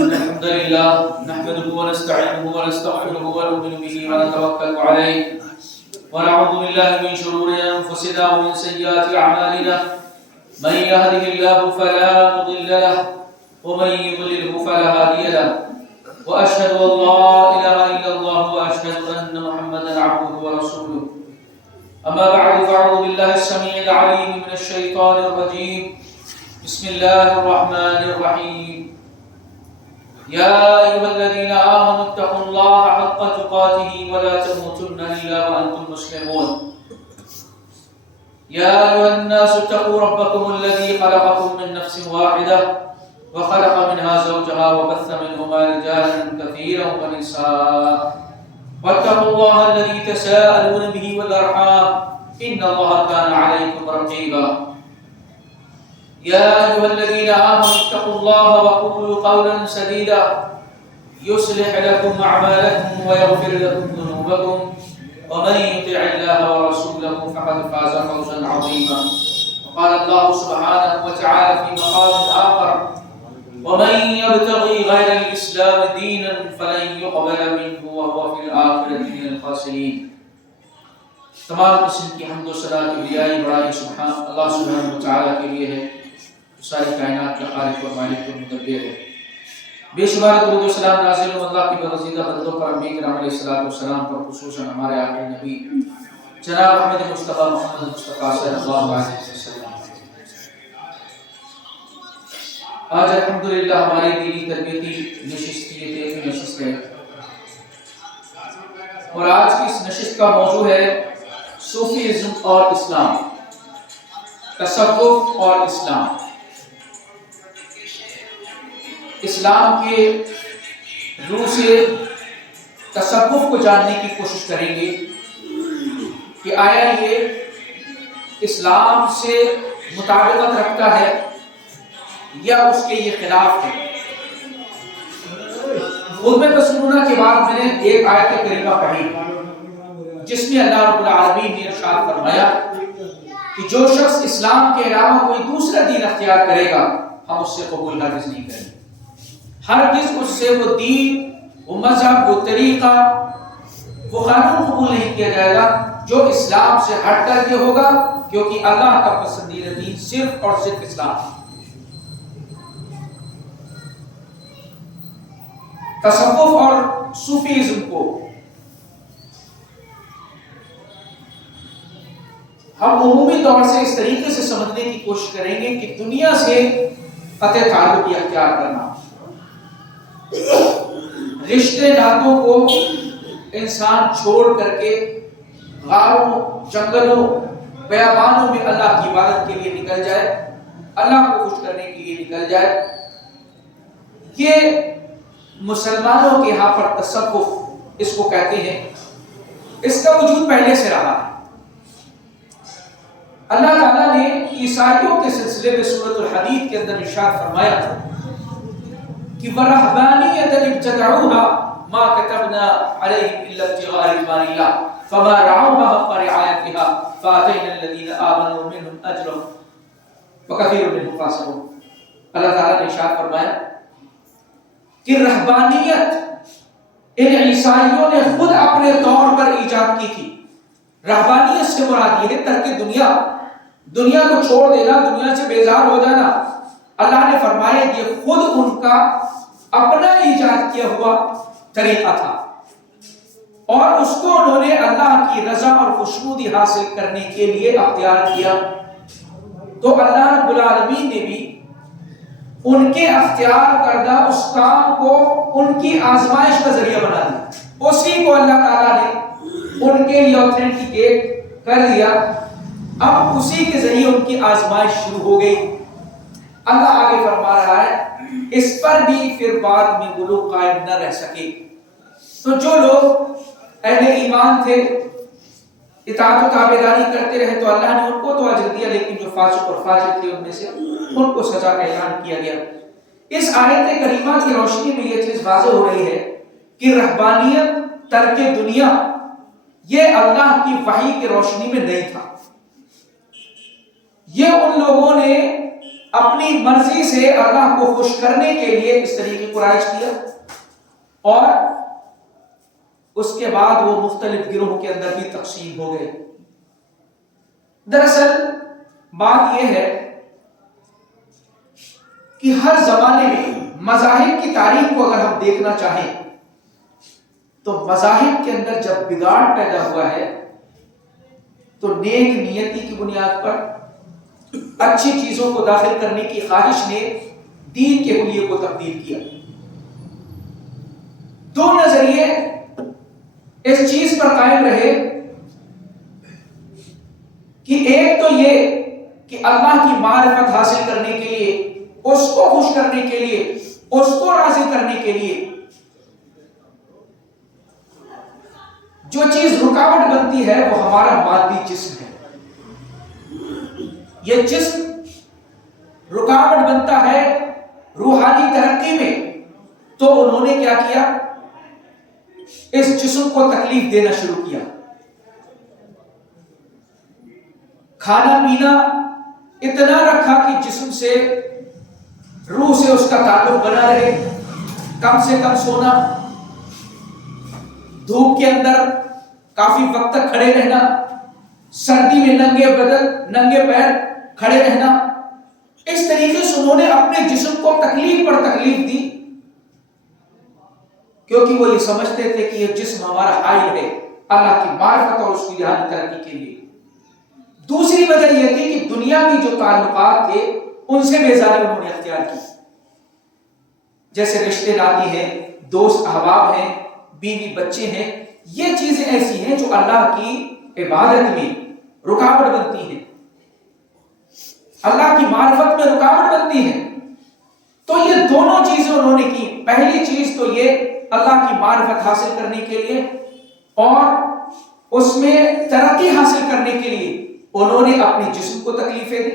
الحمد لله نحمده ونستعينه ونستغفره ونؤمن به ونتوكل عليه ونعوذ بالله من شرور انفسنا ومن سيئات اعمالنا من يهده الله فلا مضل له ومن يضلله فلا هادي له واشهد ان لا اله الا الله واشهد ان محمدا عبده ورسوله اما بعد فاعوذ بالله السميع العليم من الشيطان الرجيم بسم الله الرحمن الرحيم يا أيها الذين آمنوا اتقوا الله حق تقاته ولا تموتن إلا وأنتم مسلمون يا أيها الناس اتقوا ربكم الذي خلقكم من نفس واحدة وخلق منها زوجها وبث منهما رجالا كثيرا ونساء واتقوا الله الذي تساءلون به والأرحام إن الله كان عليكم رقيبا يا أيها الذين آمنوا اتقوا الله وقولوا قولا سديدا يصلح لكم أعمالكم ويغفر لكم ذنوبكم ومن يطع الله ورسوله فقد فاز فوزا عظيما وقال الله سبحانه وتعالى في مقام آخر ومن يبتغي غير الإسلام دينا فلن يقبل منه وهو في الآخرة من الخاسرين تمام قسم کی حمد و ثنا کبریائی بڑائی اللہ سبحانہ و تعالیٰ کے لیے ہے ساری کائنات کے خالق اور مالک و مدبر ہے بے شمار درود و سلام نازل ہوں اللہ کی برگزیدہ بندوں پر انبیاء کرام علیہ السلام پر خصوصاً ہمارے آخری نبی جناب احمد مصطفیٰ محمد مصطفیٰ صلی اللہ علیہ وسلم۔ آج الحمدللہ ہماری دینی تربیتی نشست کی یہ 13ویں نشست ہے اور آج کی اس نشست کا موضوع ہے صوفیزم اور اسلام، تصوف اور اسلام۔ اسلام کے روح سے تصوف کو جاننے کی کوشش کریں گے کہ آیا یہ اسلام سے مطابقت رکھتا ہے یا اس کے یہ خلاف ہے۔ خطبہ تسنونہ کے بعد میں نے ایک آیت کریمہ پڑھی جس میں اللہ رب العالمین نے ارشاد فرمایا کہ جو شخص اسلام کے علاوہ کوئی دوسرا دین اختیار کرے گا ہم اس سے قبول ہرگز نہیں کریں گے، ہرگز اس سے وہ دین، وہ مذہب، وہ طریقہ، وہ قانون قبول نہیں کیا جائے گا جو اسلام سے ہٹ کر کے ہوگا، کیونکہ اللہ کا پسندیدہ دین صرف اور صرف اسلام ہے۔ تصوف اور صوفیزم کو ہم عمومی طور سے اس طریقے سے سمجھنے کی کوشش کریں گے کہ دنیا سے قطع تعلق اختیار کرنا، رشتے ناتوں کو انسان چھوڑ کر کے غاروں، جنگلوں، بیابانوں میں اللہ کی عبادت کے لیے نکل جائے، اللہ کو خوش کرنے کے لیے نکل جائے۔ یہ مسلمانوں کے یہاں پر تصوف اس کو کہتے ہیں، اس کا وجود پہلے سے رہا ہے۔ اللہ تعالیٰ نے عیسائیوں کے سلسلے میں سورۃ الحدید کے اندر ارشاد فرمایا تھا کہ وَرَهْبَانِيَّةً ابْتَدَعُوهَا مَا كَتَبْنَا عَلَيْهِمْ إِلَّا ابْتِغَاءَ رِضْوَانِ اللَّهِ فَمَا رَعَوْهَا حَقَّ رِعَايَتِهَا فَآتَيْنَا الَّذِينَ آمَنُوا مِنْهُمْ أَجْرَهُمْ وَكَثِيرٌ مِنْهُمْ فَاسِقُونَ۔ اللہ تعالیٰ نے ارشاد فرمایا کہ رہبانیت ان عیسائیوں نے خود اپنے طور پر ایجاد کی تھی۔ رہبانیت سے مراد یہ ہے ترک دنیا کو چھوڑ دینا، دنیا سے بیزار ہو جانا۔ اللہ نے فرمایا یہ خود ان کا اپنا ایجاد کیا ہوا طریقہ تھا اور اس کو انہوں نے اللہ کی رضا اور خوشنودی حاصل کرنے کے لیے اختیار کیا۔ تو اللہ رب العالمین نے بھی ان کے اختیار کردہ اس کام کو ان کی آزمائش کا ذریعہ بنا دیا، اسی کو اللہ تعالیٰ نے ان کے لیے اوتھینٹیکیٹ کر دیا۔ اب اسی کے ذریعے ان کی آزمائش شروع ہو گئی۔ اللہ آگے فرما رہا ہے اس پر بھی پھر بعد میں وہ لوگ قائم نہ رہ سکے۔ تو جو لوگ اہل ایمان تھے، اطاعت و تابعداری کرتے رہے تو اللہ نے ان کو تو اجر دیا، لیکن جو فاسق اور فاجر تھے ان میں سے ان کو سزا کا اعلان کیا گیا۔ اس آیت کریمہ کی روشنی میں یہ چیز واضح ہو رہی ہے کہ رہبانیت، ترک دنیا، یہ اللہ کی وحی کی روشنی میں نہیں تھا۔ یہ ان لوگوں نے اپنی مرضی سے اللہ کو خوش کرنے کے لیے اس طریقے کو رائج کیا، اور اس کے بعد وہ مختلف گروہوں کے اندر بھی تقسیم ہو گئے۔ دراصل بات یہ ہے کہ ہر زمانے میں مذاہب کی تاریخ کو اگر ہم دیکھنا چاہیں تو مذاہب کے اندر جب بگاڑ پیدا ہوا ہے تو نیک نیتی کی بنیاد پر اچھی چیزوں کو داخل کرنے کی خواہش نے دین کے حلیے کو تبدیل کیا۔ دو نظریے اس چیز پر قائم رہے کہ ایک تو یہ کہ اللہ کی معرفت حاصل کرنے کے لیے، اس کو خوش کرنے کے لیے، اس کو راضی کرنے کے لیے جو چیز رکاوٹ بنتی ہے وہ ہمارا مادی جسم ہے۔ یہ جسم رکاوٹ بنتا ہے روحانی ترقی میں، تو انہوں نے کیا کیا؟ اس جسم کو تکلیف دینا شروع کیا۔ کھانا پینا اتنا رکھا کہ جسم سے، روح سے اس کا تعلق بنا رہے، کم سے کم سونا، دھوپ کے اندر کافی وقت تک کھڑے رہنا، سردی میں ننگے بدن ننگے پیر کھڑے رہنا، اس طریقے سے انہوں نے اپنے جسم کو تکلیف پر تکلیف دی، کیونکہ وہ یہ سمجھتے تھے کہ یہ جسم ہمارا حائل ہے اللہ کی معرفت اور اس کی روحانی ترقی کے لیے۔ دوسری وجہ یہ تھی کہ دنیاوی جو تعلقات تھے ان سے بیزاری انہوں نے اختیار کی، جیسے رشتے ناطے ہیں، دوست احباب ہیں، بیوی بچے ہیں، یہ چیزیں ایسی ہیں جو اللہ کی عبادت میں رکاوٹ بنتی ہیں، اللہ کی معرفت میں رکاوٹ بنتی ہے۔ تو یہ دونوں چیزیں انہوں نے کی۔ پہلی چیز تو یہ اللہ کی معرفت حاصل کرنے کے لیے اور اس میں ترقی حاصل کرنے کے لیے انہوں نے اپنے جسم کو تکلیفیں دی،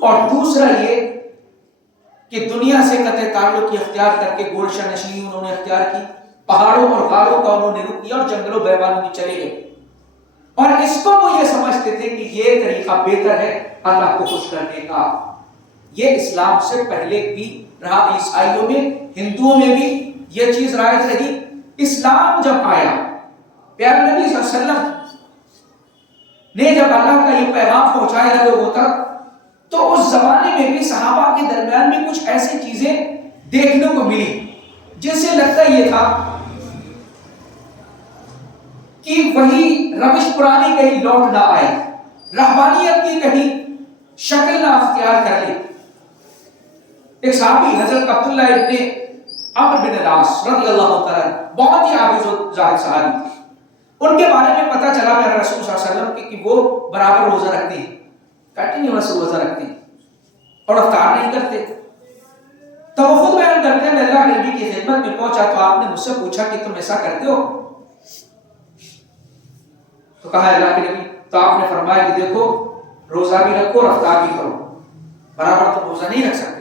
اور دوسرا یہ کہ دنیا سے قطع تعلق اختیار کر کے گولشہ نشینی انہوں نے اختیار کی، پہاڑوں اور غاروں کا انہوں نے رخ کیا اور جنگلوں بیابانوں میں چلے گئے، اور اس کو وہ یہ سمجھتے تھے کہ یہ طریقہ بہتر ہے اللہ کو خوش کرنے کا۔ یہ اسلام سے پہلے بھی رہا، عیسائیوں میں، ہندوؤں میں بھی یہ چیز رائج رہی۔ اسلام جب آیا، پیارے نبی صلی اللہ علیہ وسلم نے جب اللہ کا یہ پیغام پہنچایا لوگوں تک، تو اس زمانے میں بھی صحابہ کے درمیان میں کچھ ایسی چیزیں دیکھنے کو ملی جن سے لگتا یہ تھا کہ وہی روش پرانی کہیں لوٹ نہ آئے، رہبانیت کی کہیں شکل نہ اختیار کر لے۔ ایک صحابی حضرت عبداللہ ابن عمرو بن العاص رضی اللہ تعالیٰ بہت ہی عابد و زاہد صحابی تھے، ان کے بارے میں پتہ چلا میرے رسول صلی اللہ علیہ وسلم کہ وہ برابر روزہ رکھتے ہیں، کنٹینیوس روزہ رکھتے ہیں اور افطار نہیں کرتے۔ تو وہ خود بیان کرتے ہیں، میں اللہ کے نبی کی خدمت میں پہنچا تو آپ نے مجھ سے پوچھا کہ تم ایسا کرتے ہو؟ تو کہا اللہ کے نبی، تو آپ نے فرمایا کہ دیکھو روزہ بھی رکھو اور افطار بھی کرو، برابر تم روزہ نہیں رکھ سکتے۔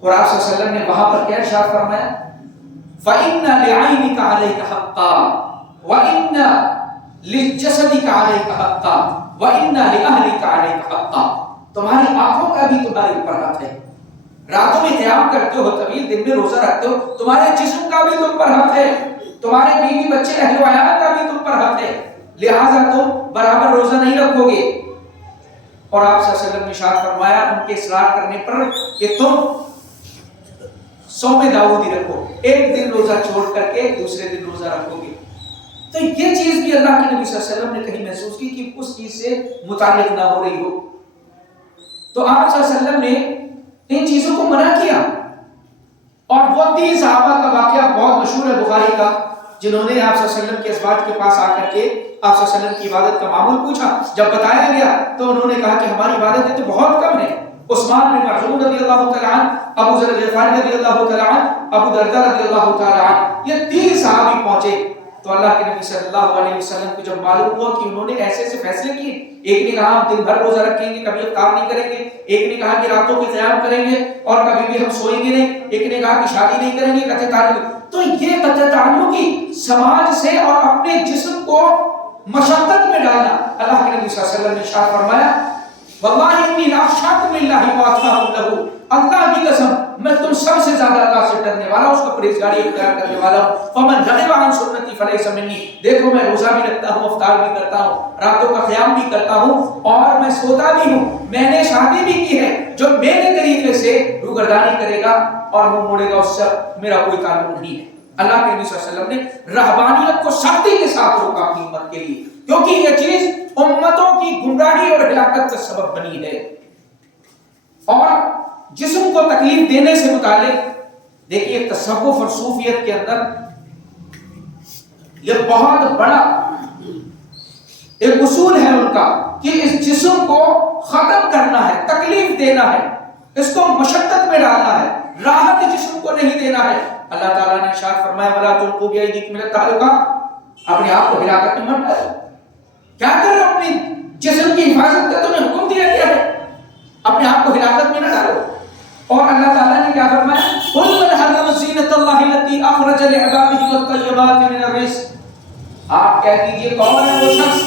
اور آپ صلی اللہ علیہ وسلم نے وہاں پر کیا ارشاد فرمایا؟ فَإِنَّ لِعَيْنِكَ عَلَيْكَ حَقًّا وَإِنَّ لِجَسَدِكَ عَلَيْكَ حَقًّا وَإِنَّ لِأَهْلِكَ عَلَيْكَ حَقًّا، تمہاری آنکھوں کا بھی تمہارے اوپر حق ہے، راتوں میں قیام کرتے ہو، طویل دن میں روزہ رکھتے ہو، تمہارے جسم کا بھی تم پر حق ہے، تمہارے بیوی بچے اہل و عیال کا بھی تم پر حق ہے، لہٰذا تم برابر روزہ نہیں رکھو گے۔ اور آپ صلی اللہ علیہ وسلم نے ارشاد فرمایا ان کے اصرار کرنے پر کہ تم صوم داؤدی رکھو، ایک دن روزہ چھوڑ کر کے دوسرے دن روزہ رکھو گے۔ تو یہ چیز بھی اللہ کے نبی صلی اللہ علیہ وسلم نے کہیں محسوس کی کہ اس چیز سے متعلق نہ ہو رہی ہو، تو آپ صلی اللہ علیہ وسلم نے ان چیزوں کو منع کیا۔ اور وہ 3 صحابہ کا واقعہ بہت مشہور ہے بخاری کا، جنہوں نے آپ صلی اللہ علیہ وسلم کے ازواج کے پاس آ کر کے آپ صلی اللہ علیہ وسلم کی عبادت کا معمول پوچھا۔ جب بتایا گیا تو انہوں نے کہا کہ ہماری عبادتیں تو بہت کم ہیں۔ عثمان بن مظعون رضی اللہ تعالیٰ عنہ، ابو ذر غفاری رضی اللہ تعالیٰ عنہ، ابو درداء رضی اللہ تعالیٰ عنہ، یہ 3 صحابی پہنچے تو اللہ کے نبی صلی اللہ علیہ وسلم کو جب معلوم ہوا کہ انہوں نے ایسے ایسے فیصلے کیے، ایک نے کہا ہم دن بھر روزہ رکھیں گے، کبھی افطار نہیں کریں گے، ایک نے کہا کہ راتوں کے قیام کریں گے اور کبھی بھی ہم سوئیں گے نہیں، ایک نے کہا کہ شادی نہیں کریں گے، قطع تعلق، تو یہ قطع تعلق کی سماج سے اور اپنے جسم کو مشقت میں ڈالنا، اللہ کے نبی صلی اللہ علیہ وسلم نے ارشاد فرمایا واللہ انی لاخشاکم للہ واتقاکم لہ، اللہ کی قسم میں تم سب سے زیادہ اللہ سے ڈرنے والا ہوں، اس کا پرہیزگاری اختیار کرنے والا ہوں۔ فمن رغب عن سنتی فلیس منی، دیکھو میں روزہ بھی رکھتا ہوں، افطار بھی کرتا ہوں، راتوں کا قیام بھی کرتا ہوں، اور میں سوتا بھی ہوں، میں نے شادی بھی کی ہے، جو میرے طریقے سے روگردانی کرے گا اور منہ موڑے گا اس سے میرا کوئی تعلق نہیں ہے۔ اللہ کے نبی صلی اللہ علیہ وسلم نے رہبانیت کو سختی کے ساتھ روکا اپنی امت کے لیے، کیونکہ یہ چیز امتوں کی گمراہی اور ہلاکت کا سبب بنی ہے۔ اور جسم کو تکلیف دینے سے متعلق دیکھیے تصوف اور صوفیت کے اندر یہ بہت بڑا ایک اصول ہے ان کا کہ اس جسم کو ختم کرنا ہے، تکلیف دینا ہے، اس کو مشقت میں ڈالنا ہے، راحت جسم کو نہیں دینا ہے۔ اللہ تعالیٰ نے ارشاد فرمایا وَلَا تُلْقُوا بِأَيْدِيكُمْ إِلَى التَّهْلُكَةِ، اپنے آپ کو ہلاکت میں مت ڈالو۔ کیا کر رہے ہو؟ اپنی جسم کی حفاظت کا تمہیں حکم دیا گیا ہے، اپنے آپ کو ہلاکت میں نہ ڈالو۔ اور اللہ تعالیٰ نے کیا فرمایا قُلْ مَنْ حَرَّمَ زِينَةَ اللَّهِ الَّتِي أَخْرَجَ لِعِبَادِهِ وَالطَّيِّبَاتِ مِنَ الرِّزْقِ، آپ کہہ دیجئے کون ہے وہ شخص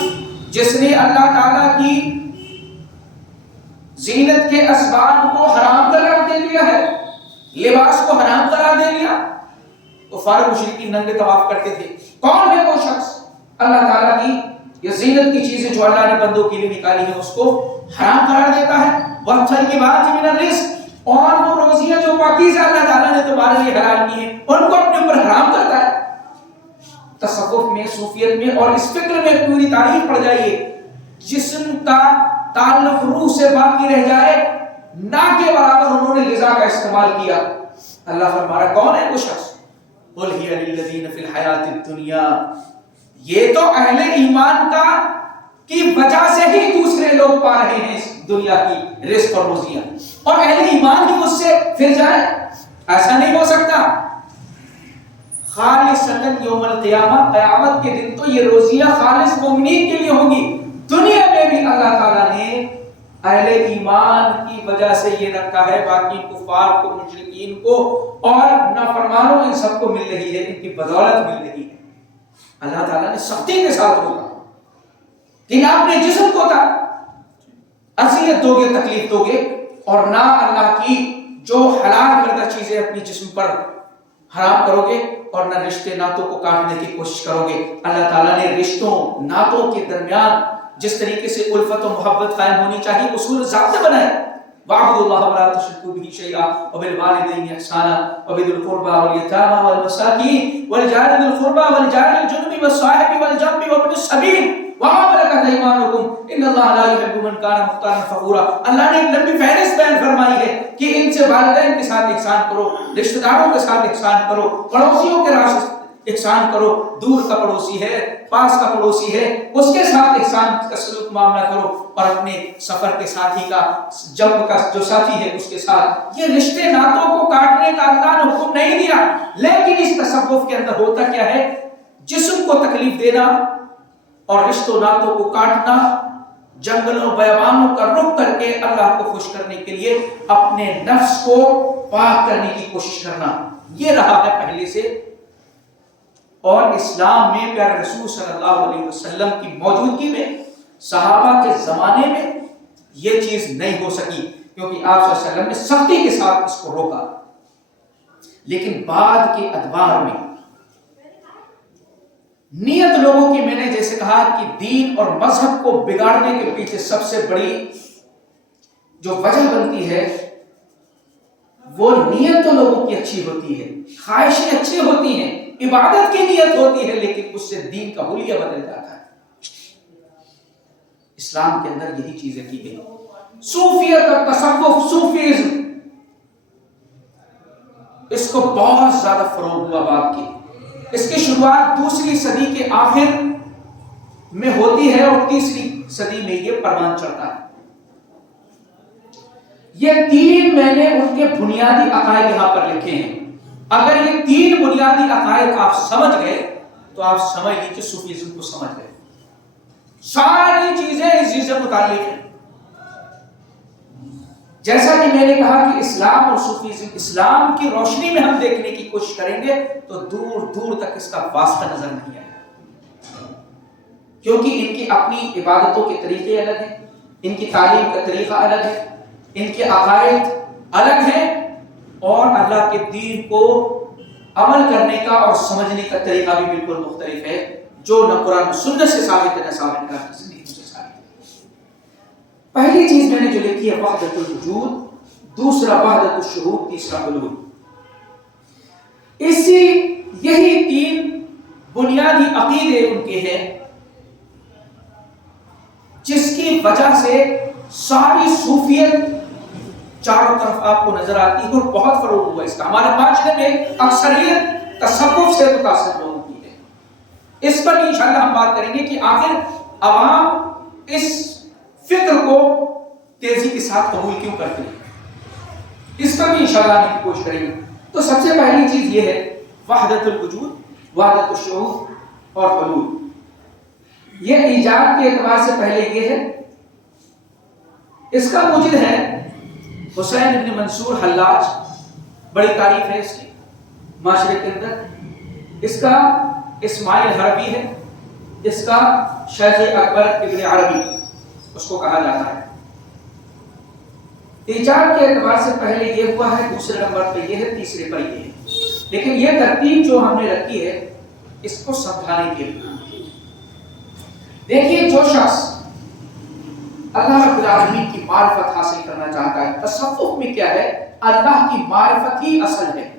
جس نے اللہ تعالیٰ کی زینت کے اسباب کو حرام قرار دے دیا ہے، لباس کو حرام قرار دے دیا؟ کفار مشرکین ننگے طواف کرتے تھے، کون ہے وہ شخص؟ اللہ تعالیٰ کی یہ زینت کی چیزیں جو اللہ نے بندوں کے لیے نکالی ہیں اس کو حرام قرار دیتا ہے۔ وَالطَّيِّبَاتِ مِنَ الرِّزْقِ، اور وہ روزیاں جو پاکیزہ اللہ تعالیٰ نے تمہارے لیے حلال کی ہیں ان کو اپنے اوپر حرام کرتا ہے۔ تصوف میں، صوفیت میں اور اس فکر میں پوری تاریخ پڑھ جائیے، جسم کا تعلق روح سے باقی رہ جائے نہ کے برابر انہوں نے غذا کا استعمال کیا۔ اللہ فرما رہا کون ہے وہ شخص؟ قُلْ هِيَ لِلَّذِينَ فِي الْحَيَاةِ الدُّنْيَا، یہ تو اہل ایمان کا کی وجہ سے ہی دوسرے لوگ پا رہے ہیں اس دنیا کی رزق اور روزیاں، اور اہل ایمان ہی اس سے پھر جائے؟ ایسا نہیں ہو سکتا۔ خالصۃ یوم القیامہ، قیامت کے دن تو یہ روزیاں خالص مومنین کے لیے ہوں گی۔ دنیا میں بھی اللہ تعالیٰ نے اہل ایمان کی وجہ سے یہ رکھا ہے، باقی کفار کو، مشرکین کو اور نافرمانوں ان سب کو مل رہی ہے، ان کی بدولت مل رہی ہے۔ اللہ تعالیٰ نے سختی کے ساتھ روکا کہ نہ اپنے جسم کو اذیت دو گے، تکلیف دو گے، اور نہ اللہ کی جو حلال کردہ چیزیں اپنی جسم پر حرام کرو گے، اور نہ رشتے ناتوں کو کاٹنے کی کوشش کرو گے۔ اللہ تعالیٰ نے رشتوں ناتوں کے درمیان جس طریقے سے الفت و محبت قائم ہونی چاہیے اصول ضابطے بنائے۔ وَاعْبُدُوا اللَّهَ وَلَا تُشْرِكُوا بِهِ شَيْئًا وَبِالْوَالِدَيْنِ إِحْسَانًا وَبِذِي الْقُرْبَى وَالْيَتَامَى وَالْمَسَاكِينِ وَالْجَارِ ذِي الْقُرْبَى وَالْجَارِ الْجُنُبِ وَالصَّاحِبِ وَالْجَنبِ وَابْنِ السَّبِيلِ وَمَا مَلَكَتْ أَيْمَانُكُمْ إِنَّ اللَّهَ لَا يُحِبُّ مَنْ كَانَ مُخْتَالًا فَخُورًا۔ اللہ نے ایک لمبی فہرست بیان فرمائی ہے کہ ان سے والدین کے ساتھ احسان کرو، رشتہ داروں کے ساتھ احسان کرو، پڑوسیوں کے ساتھ احسان کرو، دور کا پڑوسی ہے، پاس کا پڑوسی ہے، اس کے ساتھ احسان کا سلوک معاملہ کرو، اور اپنے سفر کے ساتھی کا، جنگ کا جو ساتھی ہے اس کے ساتھ۔ یہ رشتے ناتوں کو کاٹنے کا اللہ نے حکم نہیں دیا، لیکن اس تصوف کے اندر ہوتا کیا ہے؟ جسم کو تکلیف دینا اور رشتوں ناتوں کو کاٹنا، جنگلوں بیابانوں کا رخ کر کے اللہ کو خوش کرنے کے لیے اپنے نفس کو پاک کرنے کی کوشش کرنا، یہ رہا ہے پہلے سے۔ اور اسلام میں پیارے رسول صلی اللہ علیہ وسلم کی موجودگی میں، صحابہ کے زمانے میں یہ چیز نہیں ہو سکی، کیونکہ آپ صلی اللہ علیہ وسلم نے سختی کے ساتھ اس کو روکا۔ لیکن بعد کے ادوار میں نیت لوگوں کی، میں نے جیسے کہا کہ دین اور مذہب کو بگاڑنے کے پیچھے سب سے بڑی جو وجہ بنتی ہے وہ نیت تو لوگوں کی اچھی ہوتی ہے، خواہشیں اچھی ہوتی ہیں، عبادت کی نیت ہوتی ہے، لیکن اس سے دین کا حلیہ بدل جاتا ہے۔ اسلام کے اندر یہی چیزیں کی گئی۔ صوفیت اور تصوف، صوفیزم، اس کو بہت زیادہ فروغ ہوا بعد کی۔ اس کی شروعات دوسری صدی کے آخر میں ہوتی ہے اور تیسری صدی میں یہ پروان چڑھتا ہے۔ یہ 3 میں نے ان کے بنیادی عقائد یہاں پر لکھے ہیں۔ اگر یہ 3 بنیادی عقائد آپ سمجھ گئے تو آپ سمجھ لیجیے صوفیزم کو سمجھ گئے۔ ساری چیزیں اس چیز سے متعلق ہیں۔ جیسا کہ میں نے کہا کہ اسلام اور صوفیزم، اسلام کی روشنی میں ہم دیکھنے کی کوشش کریں گے تو دور دور تک اس کا واسطہ نظر نہیں آئے گا، کیونکہ ان کی اپنی عبادتوں کے طریقے الگ ہیں، ان کی تعلیم کا طریقہ الگ ہے، ان کے عقائد الگ ہیں، اور اللہ کے دین کو عمل کرنے کا اور سمجھنے کا طریقہ بھی بالکل مختلف ہے، جو نہ قرآن و سنت سے ثابت ہے نہ ثابت ہے کسی سے ثابت ہے۔ پہلی چیز میں نے جو لکھی ہے وحدت الوجود، دوسرا وحدت الشہود، تیسرا حلول۔ یہی تین بنیادی عقیدے ان کے ہیں جس کی وجہ سے ساری صوفیت چاروں طرف آپ کو نظر آتی ہے، اور بہت فروغ ہوا اس کا۔ ہمارے معاشرے میں اکثریت تصوف سے متاثر لوگوں کی ہے۔ اس پر انشاءاللہ ہم بات کریں گے کہ آخر عوام اس فکر کو تیزی کے ساتھ قبول کیوں کرتے ہیں، اس پر بھی انشاءاللہ آنے کی کوشش کریں گے۔ تو سب سے پہلی چیز یہ ہے وحدت الوجود، وحدت الشہود اور حلول۔ یہ ایجاد کے اعتبار سے پہلے یہ ہے، اس کا موجد ہے حسین ابن منصور حلاج، بڑی تعریف ہے اس کی معاشرے کے اندر۔ اس کا اسماعیل حربی ہے، اس کا شیخ اکبر ابن عربی اس کو کہا جاتا ہے۔ ایجاد کے اعتبار سے پہلے یہ ہوا ہے، دوسرے نمبر پہ یہ ہے، تیسرے پر یہ ہے۔ لیکن یہ ترتیب جو ہم نے رکھی ہے اس کو سمجھانے کے لیے دیکھیے، جو شخص اللہ رب العالمین کی معرفت حاصل کرنا چاہتا ہے، تصوف میں کیا ہے، اللہ کی معرفت ہی اصل ہے،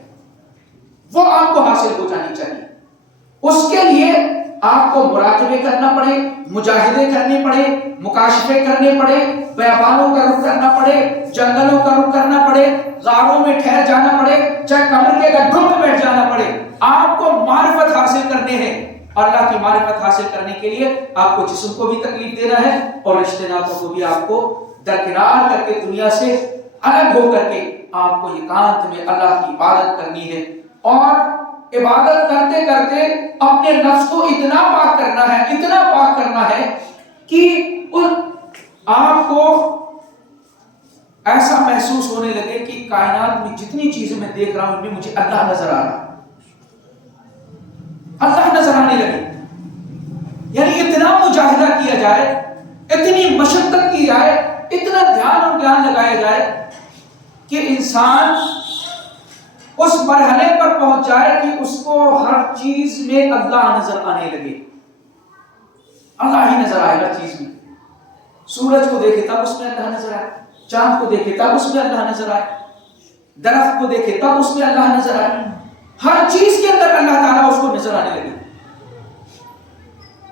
وہ آپ کو حاصل ہو جانی چاہیے۔ اس کے لیے آپ کو مراقبے کرنا پڑے، مجاہدے کرنے پڑے، مکاشفے کرنے پڑے، بیابانوں کا رخ کرنا پڑے، جنگلوں کا رخ کرنا پڑے، غاروں میں ٹھہر جانا پڑے، چاہے قبر کے گڈھوں میں بیٹھ جانا پڑے۔ آپ کو معرفت حاصل کرنے ہیں۔ اللہ کی معرفت حاصل کرنے کے لیے آپ کو جسم کو بھی تکلیف دینا ہے، اور رشتے ناتوں کو بھی آپ کو درکنار کر کے دنیا سے الگ ہو کر کے آپ کو ایکانت میں اللہ کی عبادت کرنی ہے، اور عبادت کرتے کرتے اپنے نفس کو اتنا پاک کرنا ہے، اتنا پاک کرنا ہے کہ آپ کو ایسا محسوس ہونے لگے کہ کائنات میں جتنی چیزیں میں دیکھ رہا ہوں ان میں مجھے اللہ نظر آ رہا ہے، اللہ نظر آنے لگے۔ یعنی اتنا مجاہدہ کیا جائے، اتنی مشقت کی جائے، اتنا دھیان اور گیان لگایا جائے کہ انسان اس مرحلے پر پہنچ جائے کہ اس کو ہر چیز میں اللہ نظر آنے لگے، اللہ ہی نظر آئے ہر چیز میں۔ سورج کو دیکھے تب اس میں اللہ نظر آئے، چاند کو دیکھے تب اس میں اللہ نظر آئے، درخت کو دیکھے تب اس میں اللہ نظر آئے، ہر چیز کے اندر اللہ تعالیٰ اس کو نظر آنے لگے۔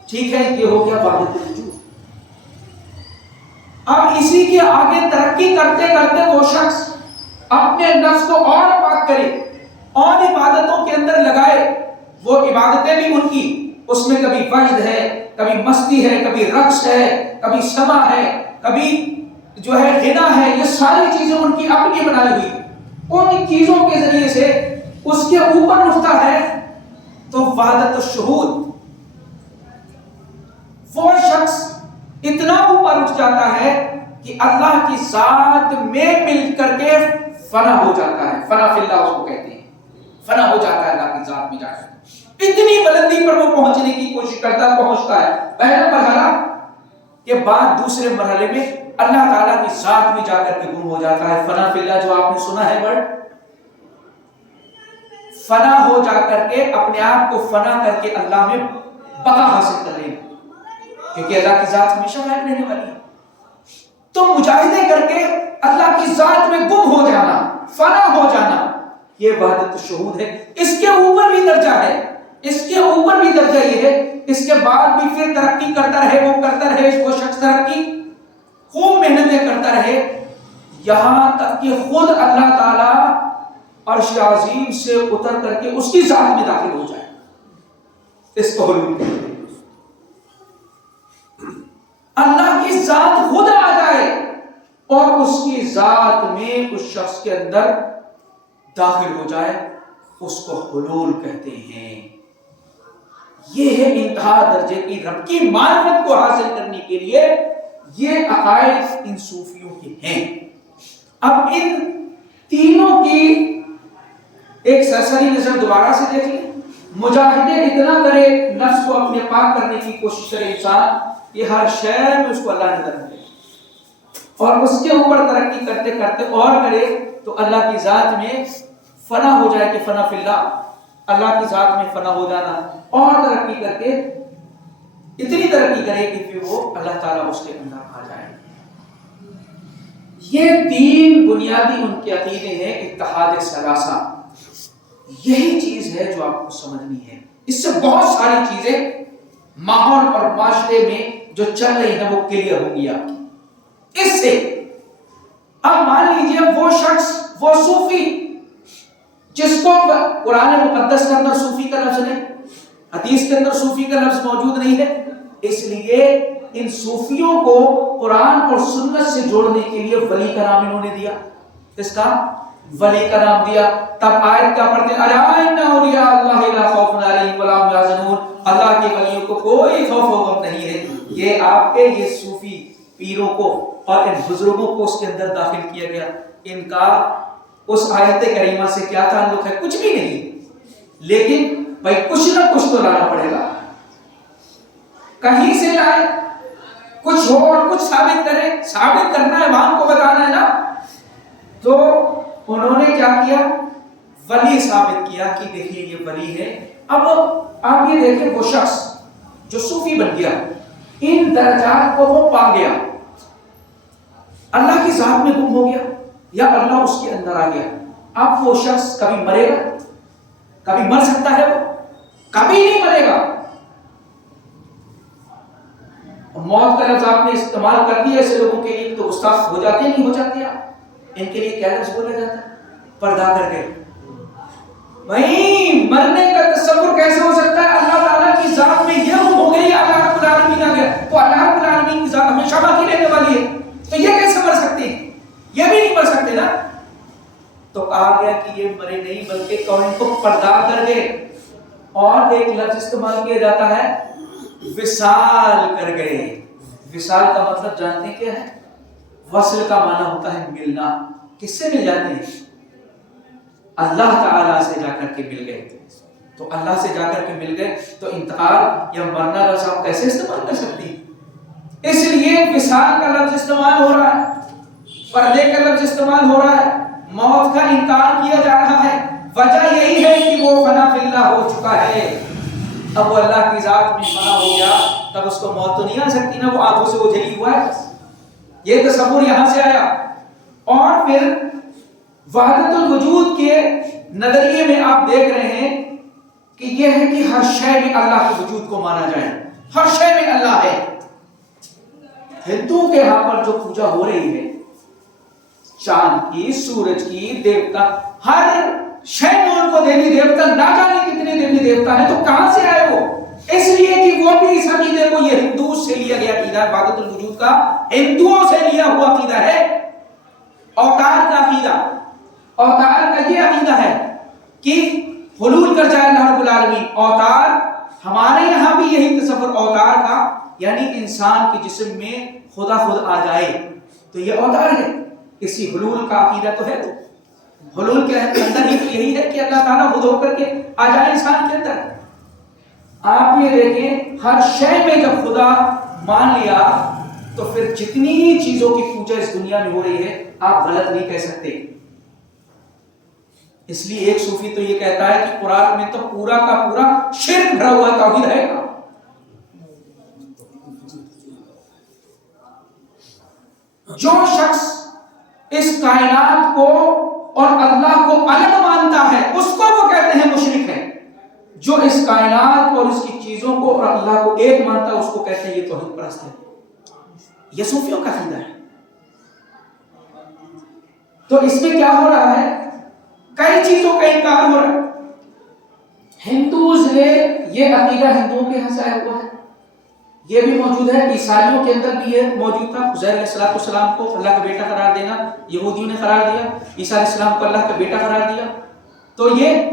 ٹھیک ہے، یہ ہو گیا وحدت الوجود۔ اب اسی کے آگے ترقی کرتے کرتے وہ شخص اپنے نفس کو اور پاک کرے اور عبادتوں کے اندر لگائے۔ وہ عبادتیں بھی ان کی، اس میں کبھی وجد ہے، کبھی مستی ہے، کبھی رقص ہے، کبھی سما ہے، کبھی جو ہے غنا ہے، یہ ساری چیزیں ان کی اپنی بنائی ہوئی۔ ان چیزوں کے ذریعے سے اس کے اوپر اٹھتا ہے تو وحدت الشہود، وہ شخص اتنا اوپر اٹھ جاتا ہے کہ اللہ کی ذات میں مل کر کے فنا ہو جاتا ہے۔ فنا فی اللہ اس کو کہتے ہیں، فنا ہو جاتا ہے اللہ کی ذات میں جا کر، اتنی بلندی پر وہ پہنچنے کی کوشش کرتا ہے، پہنچتا ہے۔ پہلا مرحلہ کے بعد دوسرے مرحلے میں اللہ تعالیٰ کی ذات میں جا کر کے گم ہو جاتا ہے۔ فنا فی اللہ جو آپ نے سنا ہے ورڈ، فنا ہو جا کر کے اپنے آپ کو فنا کر کے اللہ میں بقا حاصل کر لینا، کیونکہ اللہ کی ذات ہمیشہ غائب رہنے والی ہے۔ تو مجاہدے کر کے اللہ کی ذات میں گم ہو جانا، فنا ہو جانا، یہ وحدت الشہود ہے۔ اس کے اوپر بھی درجہ ہے، اس کے اوپر بھی درجہ یہ ہے، اس کے بعد بھی پھر ترقی کرتا رہے، وہ کرتا رہے، وہ شخص ترقی خوب محنتیں کرتا رہے، یہاں تک کہ خود اللہ تعالیٰ عرش عظیم سے اتر کر کے اس کی ذات میں داخل ہو جائے۔ اس کو حلول کہتے ہیں، اللہ کی ذات خود آ جائے اور اس کی ذات میں اس شخص کے اندر داخل ہو جائے، اس کو حلول کہتے ہیں۔ یہ ہے انتہا درجے کی رب کی معرفت کو حاصل کرنے کے لیے یہ عقائد ان صوفیوں کے ہیں۔ اب ان تینوں کی ایک سرسری نظر دوبارہ سے دیکھ لیں۔ مجاہدے اتنا کرے، نفس کو اپنے پاک کرنے کی کوشش کرے انسان، یہ ہر شے میں اس کو اللہ نظر ملے، اور اس کے اوپر ترقی کرتے کرتے اور کرے تو اللہ کی ذات میں فنا ہو جائے کہ فنا فی اللہ، اللہ کی ذات میں فنا ہو جانا، اور ترقی کر کے اتنی ترقی کرے کہ پھر وہ اللہ تعالیٰ اس کے اندر آ جائے۔ یہ تین بنیادی ان کے عقیدے ہیں اتحاد ثلاثہ۔ یہی چیز ہے جو آپ کو سمجھنی ہے۔ اس سے بہت ساری چیزیں ماحول اور معاشرے میں جو چل رہی ہیں وہ کلیئر ہوں گی آپ کی اس سے۔ اب مان لیجئے وہ شخص، وہ صوفی جس کو قرآن مقدس کے اندر صوفی کا لفظ نہیں، حدیث کے اندر صوفی کا لفظ موجود نہیں ہے، اس لیے ان صوفیوں کو قرآن اور سنت سے جوڑنے کے لیے ولی کا نام انہوں نے دیا۔ اس کا ولی کا نام دیا۔ تب آیت کیا پڑھتے ہیں؟ الا ان اولیاء اللہ لا خوف علیہم ولا هم يحزنون، اللہ کے ولیوں کو کوئی خوف و غم نہیں ہے۔ یہ آپ کے یہ صوفی پیروں کو اور ان بزرگوں کو اس کے اندر داخل کیا گیا۔ ان کا اس آیت کریمہ سے کیا تعلق ہے؟ کچھ بھی نہیں، لیکن بھائی کچھ نہ کچھ تو لانا پڑے گا، کہیں سے لائے، کچھ ہو اور کچھ ثابت کرے، ثابت کرنا ہے، عوام کو بتانا ہے نا۔ تو انہوں نے کیا کیا؟ ولی ثابت کیا کہ دیکھیے یہ ولی ہے۔ اب آپ یہ دیکھیں وہ شخص جو صوفی بن گیا، ان درجات کو وہ پا گیا، اللہ کی ذات میں گم ہو گیا یا اللہ اس کے اندر آ گیا۔ اب وہ شخص کبھی مرے گا؟ کبھی مر سکتا ہے؟ وہ کبھی نہیں مرے گا۔ موت کا لفظ آپ نے استعمال کر دیا ایسے لوگوں کے لیے تو گستاخ ہو جاتے نہیں ہو جاتے آپ؟ ان کے لیے کیا لفظ بولا جاتا ہے؟ پردہ کر کے۔ بھائی مرنے کا تصور کیسے ہو سکتا ہے؟ اللہ تعالیٰ کی ذات میں یہ ہو گئی، اللہ رب العالمین آ گیا، تو اللہ رب العالمین کی ذات ہمیشہ باقی رہنے والی ہے، تو یہ کیسے مر سکتے ہیں؟ یہ بھی نہیں مر سکتے نا۔ تو کہا گیا کہ یہ مرے نہیں بلکہ کون کو پردہ کر گئے۔ اور ایک لفظ استعمال کیا جاتا ہے وصال کر گئے۔ وصال کا مطلب جانتے کیا ہے؟ وصل کا معنی ہوتا ہے ملنا۔ کس سے مل جاتے ہیں؟ اللہ تعالیٰ سے جا کر کے مل گئے۔ تو اللہ سے جا کر کے مل گئے تو انتقال یا مرنا لفظ آپ کیسے استعمال کر سکتے ہیں؟ اس لیے وصال کا لفظ استعمال ہو رہا ہے، پردے کا لفظ استعمال ہو رہا ہے، موت کا انکار کیا جا رہا ہے۔ وجہ یہی ہے کہ وہ فنا فی اللہ ہو چکا ہے۔ اب وہ اللہ کی ذات میں فنا ہو گیا، تب اس کو موت تو نہیں آ سکتی نا، وہ آنکھوں سے اوجھلی ہوا ہے۔ یہ تصور یہاں سے آیا۔ اور پھر وحدت الوجود کے نظریے میں آپ دیکھ رہے ہیں کہ یہ ہے کہ ہر شے میں اللہ کے وجود کو مانا جائے، ہر شے میں اللہ ہے۔ ہندوؤں کے یہاں پر جو پوجا ہو رہی ہے چاند کی، سورج کی، دیوتا، ہر شے میں ان کو دیوی دیوتا، نہ جانے کتنے دیوی دیوتا ہیں، تو کہاں سے آئے وہ؟ اس لیے کہ وہ بھی اس عقیدے کو، یہ ہندو سے لیا گیا عقیدہ ہے، وحدت الوجود کا ہندوؤں سے لیا ہوا عقیدہ ہے۔ اوتار کا عقیدہ، اوتار کا یہ عقیدہ ہے کہ حلول کر جائے اللہ رب العالمین۔ اوتار ہمارے یہاں بھی یہی تصور اوتار کا، یعنی انسان کے جسم میں خدا خود آ جائے، تو یہ اوتار ہے۔ اسی حلول کا عقیدہ تو ہے، حلول کے اندر ہی یہی ہے کہ اللہ تعالیٰ خود ہو کر کے آ جائے انسان کے اندر۔ آپ یہ دیکھیں ہر شے میں جب خدا مان لیا تو پھر جتنی چیزوں کی پوجا اس دنیا میں ہو رہی ہے آپ غلط نہیں کہہ سکتے۔ اس لیے ایک صوفی تو یہ کہتا ہے کہ قرآن میں تو پورا کا پورا شرک بھرا ہوا توحید ہے۔ جو شخص اس کائنات کو اور اللہ کو الگ مانتا ہے اس کو وہ کہتے ہیں مشرک ہے۔ جو اس کائنات اور اس کی چیزوں کو اور اللہ کو ایک مانتا ہے اس کو کہتے ہیں یہ توحید پرست ہے۔ یہ صوفیوں کا عقیدہ ہے۔ تو اس میں کیا ہو رہا ہے؟ کئی چیزوں کا انکار ہو رہا ہے۔ ہندوز نے یہ عقیدہ ہندوؤں کے یہاں سے آیا ہوا ہے، یہ بھی موجود ہے، عیسائیوں کے اندر بھی یہ موجود تھا۔ عزیر علیہ السلام کو اللہ کا بیٹا قرار دینا یہودیوں نے قرار دیا، عیسیٰ علیہ السلام کو اللہ کا بیٹا قرار دیا، تو یہ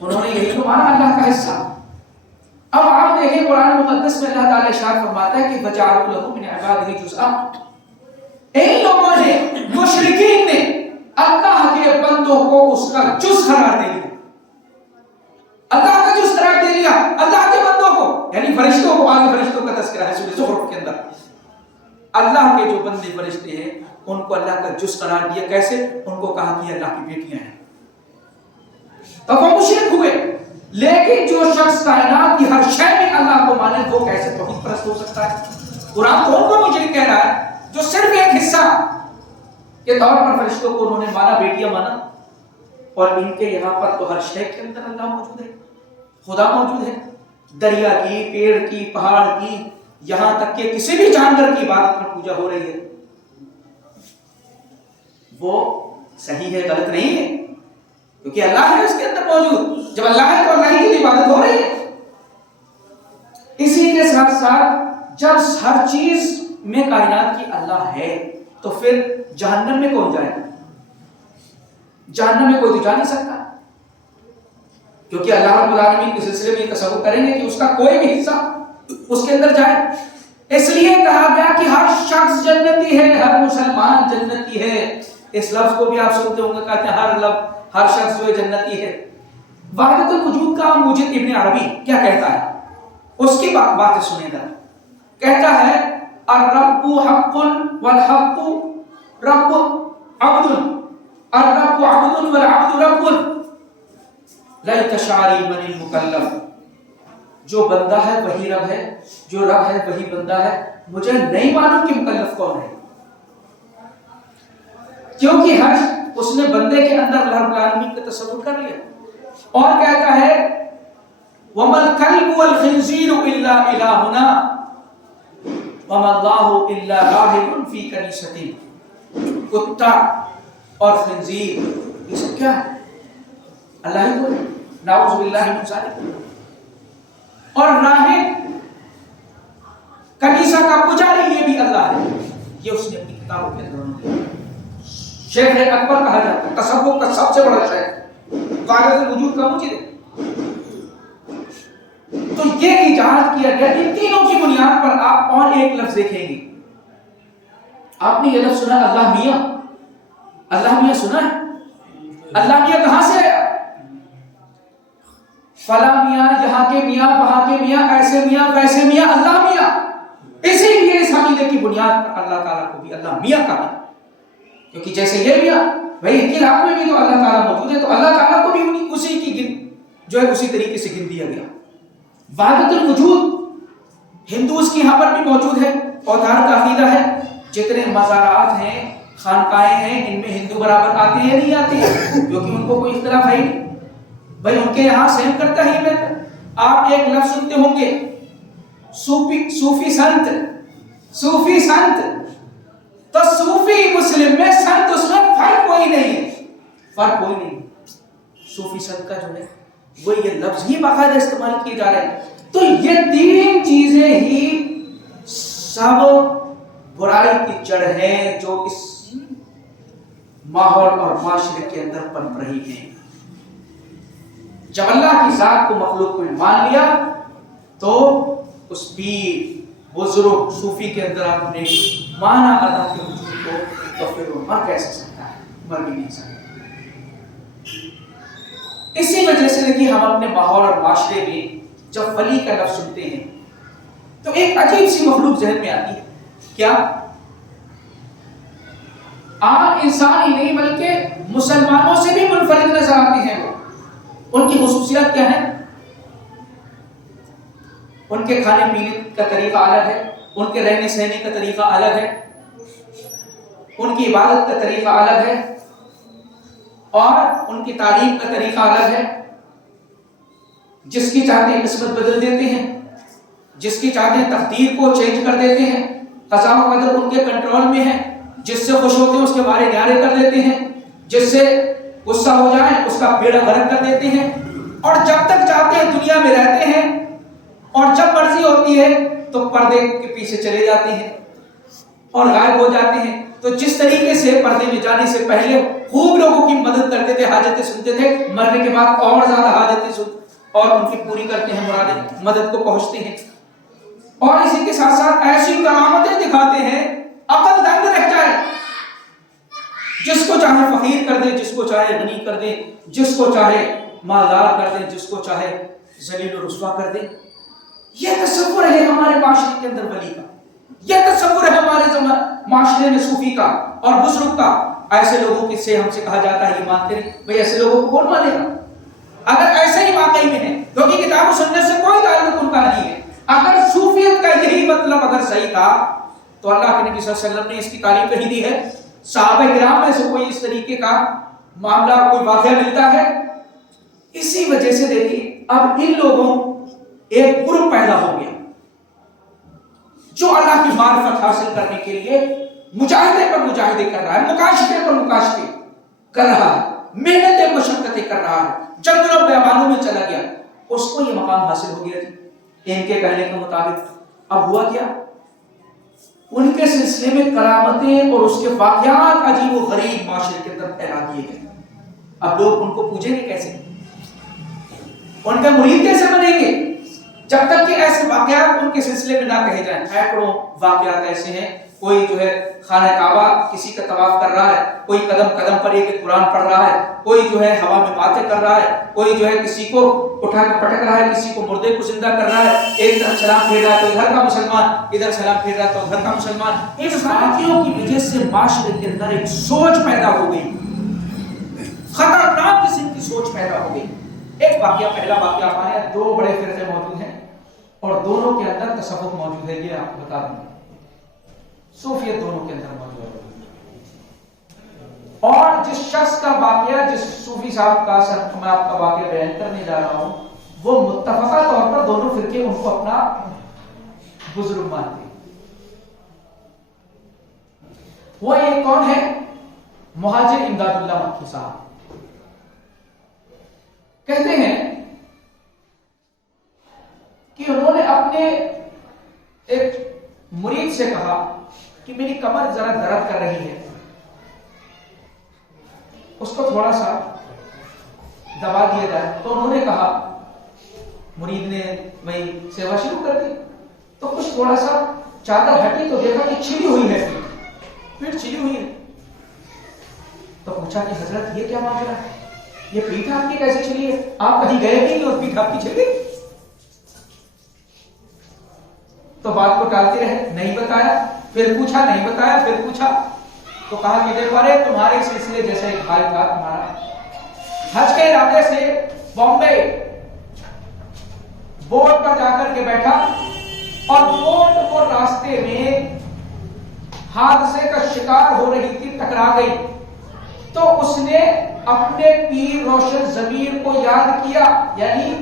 انہوں نے یہی تو مانا اللہ کا حصہ۔ اب آپ دیکھیں قرآن مقدس میں اللہ تعالیٰ ارشاد فرماتا ہے کہ وَجَعَلُوا لَهُ مِنْ عِبَادِهِ جُزْءًا، ان لوگوں نے، مشرکین نے اللہ کے بندوں کو اس کا جز قرار دے دیا، اللہ کا جز قرار دے دیا اللہ کے بندوں کو، یعنی فرشتوں کو۔ آگے فرشتوں کا تذکرہ ہے سورہ زخرف کے اندر، اللہ کے جو بندے فرشتے ہیں ان کو اللہ کا جز قرار دیا. کیسے؟ ان کو کہا کہ اللہ کی بیٹیاں ہیں. اب وہ مشرک ہوئے. لیکن جو شخص کائنات کی ہر شے میں اللہ کو مانے وہ کیسے توحید پرست ہو سکتا ہے؟ قرآن کون کو مشرک کہہ رہا ہے؟ جو صرف ایک حصہ کے طور پر فرشتوں کو انہوں نے مانا، بیٹیاں مانا، اور ان کے یہاں پر تو ہر شے کے اندر اللہ موجود ہے، خدا موجود ہے. دریا کی، پیڑ کی، پہاڑ کی، یہاں تک کہ کسی بھی جانور کی عبادت میں پوجا ہو رہی ہے. وہ صحیح ہے، غلط نہیں ہے، کیونکہ اللہ ہے اس کے اندر موجود. جب اللہ ہے تو اللہ کی عبادت ہو رہی ہے. اسی کے ساتھ ساتھ جب ہر چیز میں کائنات کی اللہ ہے تو پھر جہنم میں کون جائے؟ جہنم میں کوئی تو جا نہیں سکتا، کیونکہ اللہ رب العالمین کے سلسلے میں یہ تصور کریں گے کہ اس کا کوئی بھی حصہ اس کے اندر جائے. اس لیے کہا گیا کہ ہر شخص جنتی ہے، ہر مسلمان جنتی ہے. اس لفظ کو بھی آپ سنتے ہوں گے، کہتے ہیں ہر شخص جو ہے جنتی ہے. وحدت الوجود کا موجد ابن عربی کیا کہتا ہے؟ اس کی باتیں سنیں گا. کہتا ہے الرب حق والحق رب عبد، الرب عبد والعبد رب، لیت شعری من المکلف. جو بندہ ہے وہی رب ہے، جو رب ہے وہی بندہ ہے. مجھے نہیں معلوم کہ مکلف کون ہے، کیونکہ ہر اس نے بندے کے اندر اللہ رب العالمین کا تصور کر لیا. اور کہتا ہے وَمَا الْكَلْبُ وَالْخِنْزِيرُ إِلَّا إِلَٰهُنَا وَمَا اللَّهُ إِلَّا رَاهِبٌ فِي كَنِيسَتِهِ. کتا اور خنزیر یہ سب کیا ہے؟ اللہ ہی کو ہے، نعوذ باللہ من ذالک. اور راہب، کنیسہ کا پجاری، یہ بھی اللہ ہے. یہ اس نے اپنی کتابوں کے اندر شیخ اکبر کہا جاتا ہے، تصوف کا سب سے بڑا شیخ، وحدت الوجود کا موجد ہے. تو یہ ایجاد کیا گیا. ان تینوں کی بنیاد پر آپ اور ایک لفظ دیکھیں گے. آپ نے یہ لفظ سنا اللہ میاں؟ اللہ میاں سنا ہے؟ اللہ میاں کہاں سے آیا؟ فلاں میاں، یہاں کے میاں، وہاں کے میاں، ایسے میاں، ویسے میاں، اللہ میاں. اسی لیے اس عقیدے کی بنیاد پر اللہ تعالیٰ کو بھی اللہ میاں کہا، کیونکہ جیسے یہ میاں بھائی ان کے علاقے میں بھی تو اللہ تعالیٰ موجود ہے، تو اللہ تعالیٰ کو بھی اسی کی جو ہے اسی طریقے سے گن دیا گیا. وحدت الوجود ہندوز کی یہاں پر بھی موجود ہے، اوتار کا عقیدہ ہے. جتنے مزارات ہیں، خانقاہیں ہیں، ان میں ہندو برابر آتے ہیں نہیں آتے ہیں، کیونکہ ان کو کوئی اختلاف ہے نہیں بھائی، ان کے یہاں سیم کرتا ہی میں. آپ ایک لفظ سنتے ہوں گے صوفی سنت. صوفی سنت تو صوفی مسلم میں، سنت اس میں فرق کوئی نہیں ہے، فرق کوئی نہیں. صوفی سنت کا جو ہے وہ یہ لفظ ہی باقاعدہ استعمال کیے جا رہے ہیں. تو یہ تین چیزیں ہی سب برائی کی جڑ ہیں جو اس ماحول اور معاشرے کے اندر پنپ رہی ہیں. جب اللہ کی ذات کو مخلوق میں مان لیا تو اس پیر، بزرگ، صوفی کے اندر آپ نے مانا اللہ کے وجود کو، تو پھر وہ مر کیسے سکتا ہے؟ مر بھی نہیں سکتا. اسی وجہ سے دیکھیے ہم اپنے ماحول اور معاشرے میں جب ولی کا لفظ سنتے ہیں تو ایک عجیب سی مخلوق ذہن میں آتی ہے. کیا؟ عام انسان ہی نہیں بلکہ مسلمانوں سے بھی منفرد نظر آتے ہیں. وہ ان کی خصوصیات کیا ہیں؟ ان کے کھانے پینے کا طریقہ الگ ہے، ان کے رہنے سہنے کا طریقہ الگ ہے، ان کی عبادت کا طریقہ الگ ہے، اور ان کی تعلیم کا طریقہ الگ ہے. جس کی چاہتے ہیں قسمت بدل دیتے ہیں، جس کی چاہتے ہیں تقدیر کو چینج کر دیتے ہیں. قضاء و قدر ان کے کنٹرول میں ہے. جس سے خوش ہوتے ہیں اس کے بارے نیارے کر دیتے ہیں، جس سے غصہ ہو جائے اس کا بیڑا غرق کر دیتے ہیں. اور جب تک چاہتے ہیں دنیا میں رہتے ہیں، اور جب مرضی ہوتی ہے تو پردے کے پیچھے چلے جاتے ہیں اور غائب ہو جاتے ہیں. تو جس طریقے سے پردے میں جانے سے پہلے خوب لوگوں کی مدد کرتے تھے، حاجتیں سنتے تھے، مرنے کے بعد اور زیادہ حاجتیں سنتے اور ان کی پوری کرتے ہیں، مرادیں مدد کو پہنچتے ہیں. اور اسی کے ساتھ ساتھ ایسی کرامتیں دکھاتے ہیں عقل دنگ رہ جائے. جس کو چاہے فقیر کر دے، جس کو چاہے غنی کر دے، جس کو چاہے مالدار کر دے، جس کو چاہے ذلیل و رسوا کر دے. یہ تصور ہے ہمارے معاشرے کے اندر ولی کا. یہ تصور ہے ہمارے معاشرے میں صوفی کا اور بزرگ کا. ایسے لوگوں کے سے ہم سے کہا جاتا ہے یہ مانتے نہیں. بھئی ایسے لوگوں کو کون مانے گا اگر ایسے ہی واقعی میں ہے؟ کیونکہ کتاب و سنت سے کوئی تعلق ان کا نہیں ہے. اگر صوفیت کا یہی مطلب اگر صحیح تھا تو اللہ کے نبی صلی اللہ علیہ وسلم نے اس کی تعلیم کہی دی ہے. صحابہ کرام میں سے کوئی اس طریقے کا معاملہ کوئی واقعہ ملتا ہے؟ اسی وجہ سے دیکھیے اب ان لوگوں ایک گروپ پیدا ہو گیا جو اللہ کی معرفت حاصل کرنے کے لیے مجاہدے پر مجاہدے کر رہا ہے، مکاشفے پر مکاشفے کر رہا ہے، محنتیں مشقتیں کر رہا ہے، جنگلوں بیابانوں میں چلا گیا. اس کو یہ مقام حاصل ہو گیا تھی ان کے کہنے کے مطابق. اب ہوا کیا؟ ان کے سلسلے میں کرامتیں اور اس کے واقعات عجیب و غریب معاشرے کے اندر پھیلا دیے گئے. اب لوگ ان کو پوجیں گے کیسے؟ ان کا مرید کیسے بنیں گے جب تک کہ ایسے واقعات ان کے سلسلے میں نہ کہے جائیں؟ سینکڑوں واقعات ایسے ہیں. کوئی جو ہے خانہ کعبہ کسی کا طواف کر رہا ہے، کوئی قدم قدم پر ایک قرآن پڑھ رہا ہے، کوئی جو ہے ہوا میں باتیں کر رہا ہے، کوئی جو ہے کسی کو اٹھا کے پٹک رہا ہے، کسی کو مردے کو زندہ کر رہا ہے، ایک طرف سلام پھیر رہا ہے تو ادھر کا مسلمان، ادھر سلام پھیر رہا ہے تو ادھر کا مسلمان. ان واقعوں کی وجہ سے معاشرے کے اندر ایک سوچ پیدا ہو گئی، خطرناک قسم کی سوچ پیدا ہو گئی. ایک واقعہ، پہلا واقعہ ہمارے دو بڑے فرقے موجود ہیں اور دونوں کے اندر تصوف موجود ہے. یہ آپ کو بتا دوں صوفیت دونوں کے اندر موجود ہے. اور جس شخص کا واقعہ، جس صوفی صاحب کا میں آپ کا واقعہ بیان کرنے جا رہا ہوں، وہ متفقہ طور پر دونوں فرقے ان کو اپنا بزرگ مانتے ہیں. وہ ایک کون ہے؟ مہاجر امداد اللہ مکی صاحب. کہتے ہیں کہ انہوں نے اپنے ایک مرید سے کہا کہ میری کمر ذرا درد کر رہی ہے، اس کو تھوڑا سا دبا دیا جائے. تو انہوں نے کہا، مرید نے وہی سیوا شروع کر دی. تو کچھ تھوڑا سا چادر ہٹی تو دیکھا کہ چھلی ہوئی ہے، پیٹھ چھلی ہوئی ہے. تو پوچھا کہ حضرت یہ کیا معاملہ ہے؟ یہ پیٹھ آپ کی کیسے چھلی ہے؟ آپ کہیں گئے نہیں اور پیٹھ آپ کی چھل گئی؟ تو بات کو ٹالتے رہے، نہیں بتایا. پھر پوچھا، نہیں بتایا. پھر پوچھا تو کہا کہ دیکھو ارے تمہارے سلسلے جیسا ایک بھائی تھا تمہارا، حج کے ارادے سے بامبے بوٹ پر جا کر کے بیٹھا اور بوٹ کو راستے میں حادثے کا شکار ہو رہی تھی، ٹکرا گئی. تو اس نے اپنے پیر روشن ضمیر کو یاد کیا، یعنی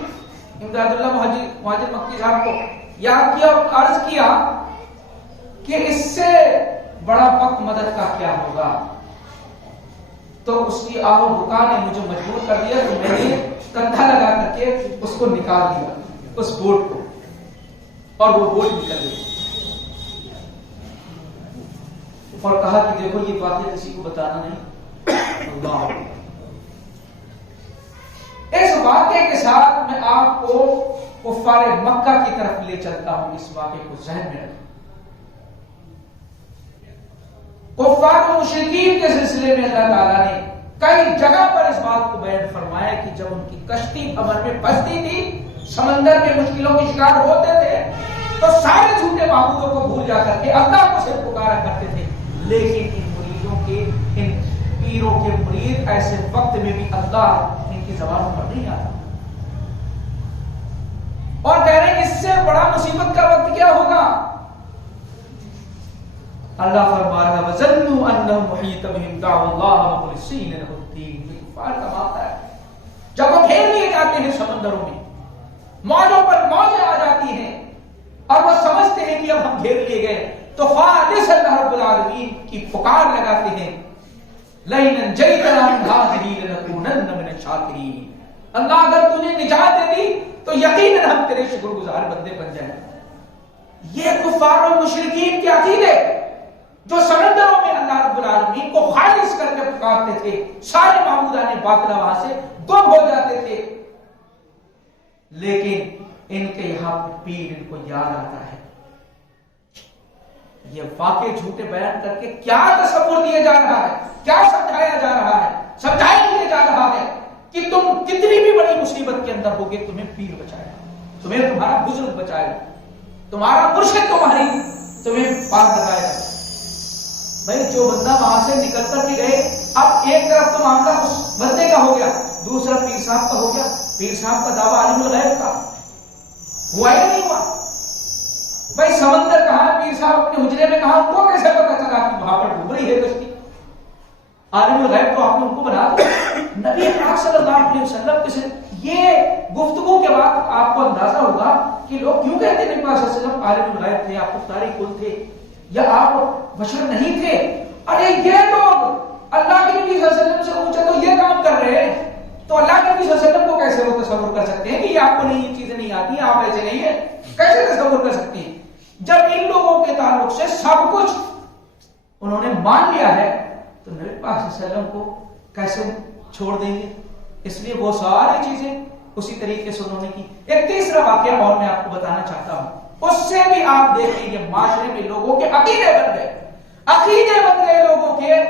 امداد اللہ مہاجر مکی صاحب کو یاد کیا اور عرض کیا کہ اس سے بڑا وقت مدد کا کیا ہوگا. تو اس کی آہ و بکا نے مجھے مجبور کر دیا کہ میں نے کندھا لگا کر کے اس کو نکال دیا، اس بوٹ کو، اور وہ بوٹ نکل گئی. اور کہا کہ دیکھو یہ واقعہ کسی کو بتانا نہیں. اللہ، اس واقعے کے ساتھ میں آپ کو کفار مکہ کی طرف لے چلتا ہوں. اس واقعے کو ذہن میں رکھیں. کفار و مشرکین کے سلسلے میں اللہ تعالیٰ نے کئی جگہ پر اس بات کو بیان فرمایا کہ جب ان کی کشتی بھنور میں پھنستی تھی، سمندر میں مشکلوں کے شکار ہوتے تھے، تو سارے جھوٹے معبودوں کو بھول جا کر کے اللہ کو صرف پکارا کرتے تھے. لیکن ان مریدوں کے، ان پیروں کے مرید ایسے وقت میں بھی اللہ ان کی زبانوں پر نہیں آتا اور کہہ رہے ہیں اس سے بڑا مصیبت کا وقت کیا ہوگا. اللہ فرما رہا ہے وَظَنُّوا أَنَّهُمْ مُحِيطٌ بِهِمْ دَعَوُا اللَّهَ مُخْلِصِينَ لَهُ الدِّينَ. یہ کفار کا معاملہ ہے. جب وہ گھیر لیے جاتے ہیں سمندروں میں، موجوں پر موجیں آ جاتی ہیں اور وہ سمجھتے ہیں کہ اب ہم گھیر لیے گئے، تو خالص اللہ رب العالمین کی پکار لگاتے ہیں لَئِنْ أَنْجَيْتَنَا مِنْ هَٰذِهِ لَنَكُونَنَّ مِنَ الشَّاكِرِينَ. اللہ اگر تو نے نجات دے دی تو یقیناً ہم تیرے شکر گزار بندے بن جائیں. یہ کفار و مشرکین کے عقیدے جو سمندروں میں اللہ رب العالمین کو خالص کر کے پکارتے تھے، سارے معبودان باطلہ وہاں سے گم ہو جاتے تھے. لیکن ان کے یہاں پیر ان کو یاد آتا ہے. یہ واقع جھوٹے بیان کر کے کیا تصور دیا جا رہا ہے، کیا سمجھایا جا رہا ہے؟ سمجھایا دیا جا رہا ہے کہ تم کتنی بھی بڑی مصیبت کے اندر ہوگے، تمہیں پیر بچائے گا، تمہیں تمہارا بزرگ بچائے گا، تمہارا مرشد تمہاری تمہیں پار لگائے گا. بھائی جو بندہ وہاں سے نکل کر کے گئے، اب ایک طرف تو معاملہ اس بندے کا ہو گیا، دوسرا پیر صاحب کا ہو گیا. پیر صاحب کا دعویٰ عالم الغیب کا ہوا یا نہیں ہوا؟ بھائی سمندر کہاں ہے، پیر صاحب اپنے حجرے میں کہاں، ان کو کیسے پتا چلا کہ وہاں پر ڈوب رہی ہے کشتی؟ عالم الغیب تو آپ نے ان کو بنا دیا. نبی پاک صلی اللہ علیہ وسلم کے سے یہ گفتگو کے بعد آپ کو اندازہ ہوگا کہ لوگ کیوں کہتے ہیں نبی پاک صلی اللہ علیہ وسلم عالم الغیب تھے، آپ مختار کل تھے، یا آپ بشر نہیں تھے. ارے یہ لوگ اللہ کے نبی صلی اللہ علیہ وسلم سے پوچھا تو یہ کام کر رہے ہیں، تو اللہ کے نبی صلی اللہ علیہ وسلم کو کیسے وہ تصور کر سکتے ہیں کہ یہ آپ کو نہیں، یہ چیزیں نہیں آتی ہیں، آپ ایسے نہیں ہیں، کیسے تصور کر سکتے ہیں؟ جب ان لوگوں کے تعلق سے سب کچھ انہوں نے مان لیا ہے تو نبی پاک صلی اللہ علیہ وسلم کو کیسے چھوڑ دیں گے؟ اس لیے وہ ساری چیزیں اسی طریقے سے انہوں نے کی. ایک تیسرا واقعہ اور میں آپ کو بتانا چاہتا ہوں، اس سے بھی آپ دیکھ لیجیے معاشرے میں لوگوں کے عقیدے بن گئے، عقیدے بن گئے لوگوں کے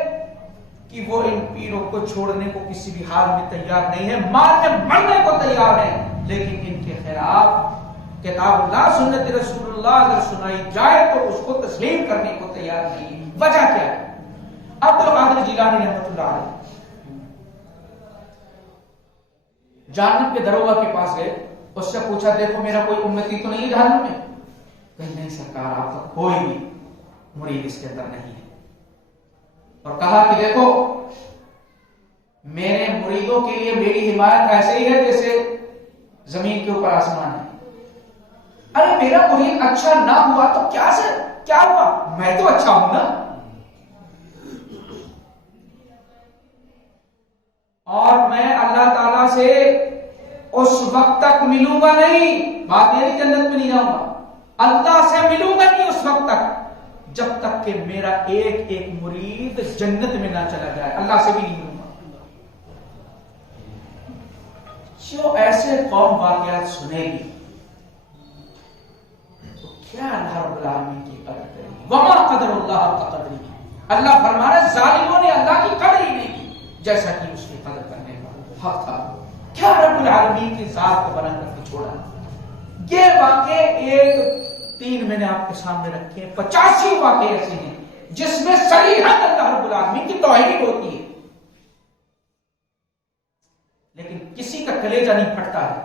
کہ وہ ان پیروں کو چھوڑنے کو کسی بھی حال میں تیار نہیں ہے، مارنے مرنے کو تیار ہے، لیکن ان کے خلاف کتاب اللہ سنت رسول اللہ اگر سنائی جائے تو اس کو تسلیم کرنے کو تیار نہیں. وجہ کیا ہے؟ عبد القادر جیلانی رحمۃ اللہ علیہ جہنم کے دروگا کے پاس گئے، اس سے پوچھا دیکھو میرا کوئی امتی تو نہیں ہے جہنم میں؟ کہیں نہیں سرکار، آپ کا کوئی بھی مرید اس کے اندر نہیں ہے. اور کہا کہ دیکھو میرے مریدوں کے لیے میری حمایت ایسے ہی ہے جیسے زمین کے اوپر آسمان ہے. ارے میرا مرید اچھا نہ ہوا تو کیا ہوا، میں تو اچھا ہوں نا. اور میں اللہ تعالیٰ سے اس وقت تک ملوں گا نہیں، بات یہ جنت میں نہیں جاؤں گا، اللہ سے ملوں گا نہیں اس وقت تک جب تک کہ میرا ایک ایک مرید جنت میں نہ چلا جائے، اللہ سے بھی نہیں ملوں گا. جو ایسے قوم واقعات سنے گی تو کیا اللہ رب العالمین کی قدر کرے گی؟ وما قدر اللہ کا قدر ہی. اللہ فرما رہا ہے ظالموں نے اللہ کی قدر ہی نہیں کی جیسا کہ اس کی قدر کرنے کا حق تھا. کیا رب العالمین کی ذات کو بنا کر کے چھوڑا؟ یہ واقعے ایک 3 میں نے آپ کے سامنے رکھے ہیں، 85 واقعے ایسے ہیں جس میں صریحاً اللہ رب العالمین کی توحید ہوتی ہے، لیکن کسی کا کلیجہ نہیں پھٹتا ہے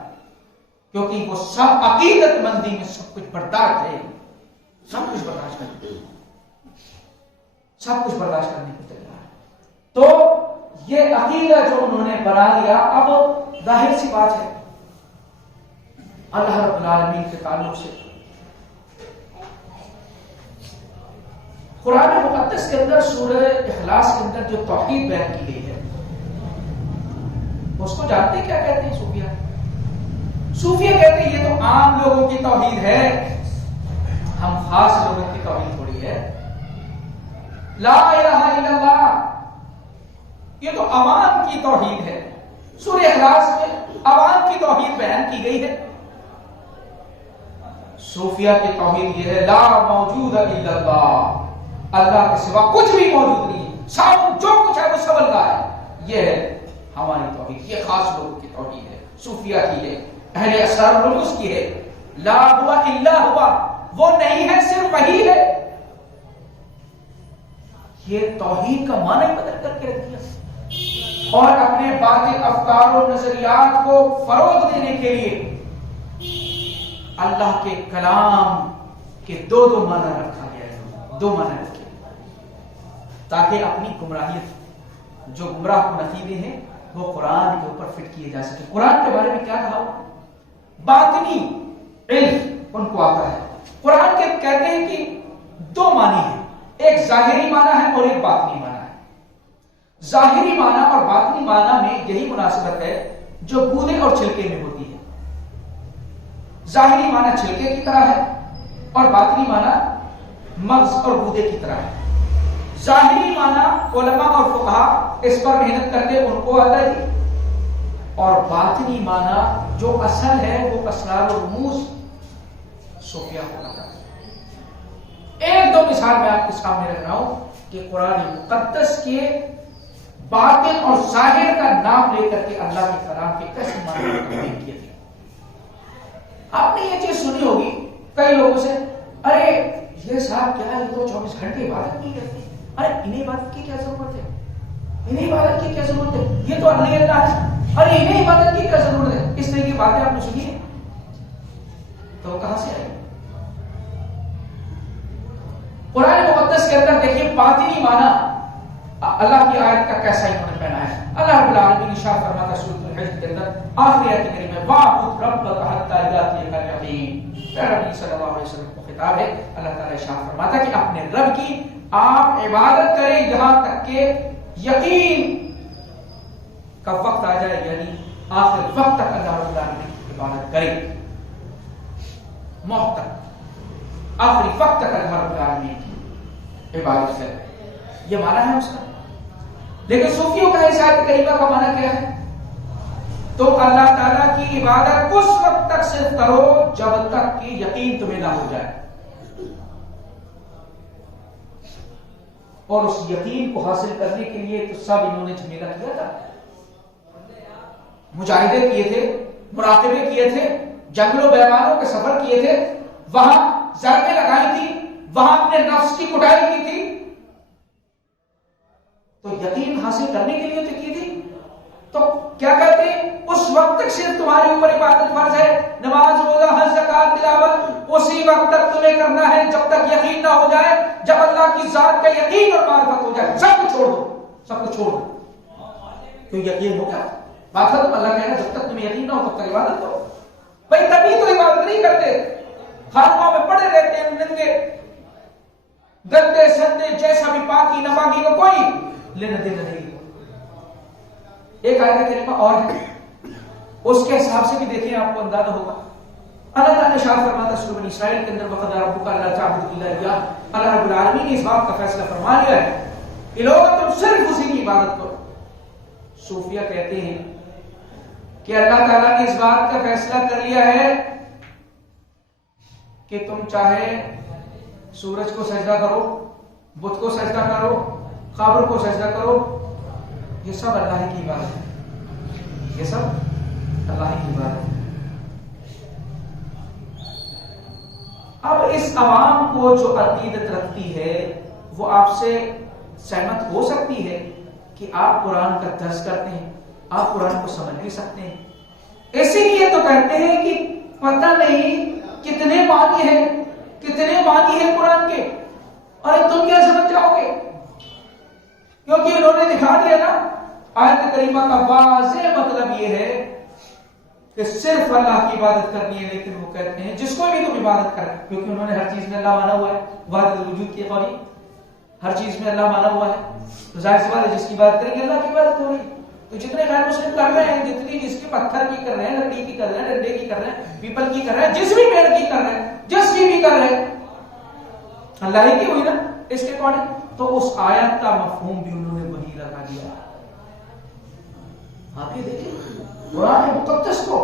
کیونکہ وہ سب عقیدت مندی میں سب کچھ برداشت ہے، سب کچھ برداشت کرتے ہیں، سب کچھ برداشت کرنے کو تیار ہے. تو یہ عقیدہ جو انہوں نے بنا لیا، اب ظاہر سی بات ہے اللہ رب العالمین کے تعلق سے قرآن مقدس کے اندر سورہ اخلاص کے اندر جو توحید بیان کی گئی ہے اس کو جانتے کیا کہتے ہیں؟ صوفیہ کہتے ہیں یہ تو عام لوگوں کی توحید ہے، ہم خاص لوگوں کی توحید تھوڑی ہے. لا الہ الا اللہ یہ تو عوام کی توحید ہے. سورہ اخلاص میں عوام کی توحید بیان کی گئی ہے. صوفیہ کی توحید یہ ہے لا موجود الا اللہ، اللہ کے سوا کچھ بھی موجود نہیں، سب جو کچھ ہے وہ سب اللہ ہے. یہ ہے ہماری توحید، یہ خاص لوگوں کی توحید ہے، صوفیہ کی ہے، اہل اسرار الرموز کی ہے. لا ہوا الا ہوا، وہ نہیں ہے صرف وہی ہے. یہ توحید کا معنی بدل کر کے رکھ دیا اور اپنے باطل افکار و نظریات کو فروغ دینے کے لیے اللہ کے کلام کے دو معنی رکھا گیا ہے، 2 معنی رکھے تاکہ اپنی گمراہیت جو گمراہ کن عقیدے ہیں وہ قرآن کے اوپر فٹ کیے جا سکے. قرآن کے بارے میں کیا کہا؟ باطنی علم ان کو آتا ہے. قرآن کے کہتے ہیں کہ 2 معنی ہیں، ایک ظاہری معنی ہے اور ایک باطنی معنی ہے. ظاہری معنی اور باطنی معنی میں یہی مناسبت ہے جو گودے اور چھلکے میں ہوتی ہے. ظاہری معنی چھلکے کی طرح ہے اور باطنی معنی مغز اور گودے کی طرح ہے. ظاہری معنی علماء اور فقہا اس پر محنت کرتے ان کو آتا ہے، اور باطنی معنی جو اصل ہے وہ اسرار و رموز صوفیہ کو آتا ہے. 1-2 مثال میں آپ کے سامنے رکھ رہا ہوں کہ قرآن مقدس کے باطن اور ظاہر کا نام لے کر کے اللہ کے کلام کے کیسے معنی تبدیل کیے تھے. آپ نے یہ چیز سنی ہوگی کئی لوگوں سے، ارے یہ صاحب کیا ہے، یہ تو 24 گھنٹے عبادت نہیں کرتے. ارے انہیں عبادت کی کیا ضرورت ہے؟ انہیں عبادت کی کیا ضرورت ہے؟ یہ تو اللہ ہے. ارے انہیں عبادت کی کیا ضرورت ہے؟ اس طرح کی باتیں آپ نے سنی ہے تو وہ کہاں سے آئی؟ قرآن مقدس کے اندر دیکھیے باطنی معنی اللہ کی آیت کا کیسا انہوں نے پہنا ہے. اللہ رب العالمین ارشاد فرماتا ہے سورۃ الحج کے اندر آخری آیت کریمہ وَاعْبُدْ رَبَّكَ حَتَّىٰ یَأْتِیَکَ الْیَقِین. نبی صلی اللہ علیہ وسلم کو خطاب ہے. اللہ تعالیٰ ارشاد فرماتا ہے کہ اپنے رب کی آپ عبادت کریں یہاں تک کہ یقین کا وقت آ جائے، یعنی آخر وقت تک اللہ رب العالمین کی عبادت کریں. موت تک، آخری وقت تک اللہ رب العالمین کی عبادت کریں. یہ معنی ہے اس کا. لیکن صوفیوں کا اس آیت کریمہ کا معنی کیا ہے؟ تو اللہ تعالیٰ کی عبادت اس وقت تک صرف کرو جب تک کہ یقین تمہیں نہ ہو جائے. اور اس یقین کو حاصل کرنے کے لیے تو سب انہوں نے جھمیلا کیا تھا. مجاہدے کیے تھے، مراقبے کیے تھے، جنگلوں بیابانوں کے سفر کیے تھے، وہاں ضربیں لگائی تھی، وہاں اپنے نفس کی کٹائی کی تھی. تو یقین حاصل کرنے کے لیے تو کی تھی. تو کیا کہتے ہیں؟ اس وقت تک صرف تمہاری اوپر عبادت فرض ہے، نماز، روزہ، حج، زکات، تلاوت اسی وقت تک تمہیں کرنا ہے جب تک یقین نہ ہو جائے. جب اللہ کی ذات کا یقین اور معرفت ہو جائے سب کو چھوڑ دو، سب کو چھوڑ دو. کیوں یقین ہو گیا بات ہے. تو اللہ کہہ رہا ہے جب تک تمہیں یقین نہ ہو تب تک عبادت کرو. بھائی تبھی تو عبادت نہیں کرتے، خانقاہوں میں پڑے رہتے ہیں ننگے گندے سندے، جیسا بھی پاکی نپاکی کا کوئی لینا دینا نہیں. ایک آیت کریمہ اور ہے، اس کے حساب سے بھی دیکھیں آپ کو اندازہ ہوگا. اللہ تعالیٰ نے ارشاد فرماتا ہے سورۃ بنی اسرائیل کے اندر وَقَضَىٰ رَبُّكَ أَلَّا تَعْبُدُوا إِلَّا إِيَّاهُ. اللہ رب العالمین نے اس بات کا فیصلہ فرما لیا ہے کہ لوگوں تم صرف اسی کی عبادت کرو. صوفیہ کہتے ہیں کہ اللہ تعالیٰ نے اس بات کا فیصلہ کر لیا ہے کہ تم چاہے سورج کو سجدہ کرو، بت کو سجدہ کرو، قبر کو سجدہ کرو، یہ سب اللہ کی عبادت ہے. یہ سب اللہ کی عبادت ہے. اب اس عوام کو جو عقیدت رکھتی ہے وہ آپ سے سہمت ہو سکتی ہے کہ آپ قرآن کا درس کرتے ہیں، آپ قرآن کو سمجھ بھی سکتے ہیں. اسی لیے تو کہتے ہیں کہ پتہ نہیں کتنے معنی ہیں، کتنے معنی ہیں قرآن کے، اور تم کیا سمجھ جاؤ گے؟ کیونکہ انہوں نے دکھا دیا نا آیت کریمہ کا واضح مطلب یہ ہے کہ صرف اللہ کی عبادت کرنی ہے. لیکن وہ کہتے ہیں جس کو بھی تم عبادت کریں، کیونکہ انہوں نے ہر چیز میں اللہ مانا ہوا ہے، وحدت الوجود کی قولی ہر چیز میں اللہ مانا ہوا ہے. تو ظاہر سی بات ہے جس کی عبادت کریں گے اللہ کی عبادت ہو رہی ہے. تو جتنے غیر مسلم کر رہے ہیں، جتنی جس کے پتھر کی کر رہے ہیں، لکڑی کی کر رہے ہیں، ڈنڈے کی کر رہے ہیں، پیپل کی کر رہے ہیں، جس بھی پیڑ کی کر رہے ہیں، جس کی بھی کر رہے ہیں، اللہ ہی کی ہوئی نا اس کے اکارڈنگ. تو اس آیت کا مفہوم بھی انہوں نے وہی لگا دیا. آپ یہ دیکھیں قرآن مقدس کو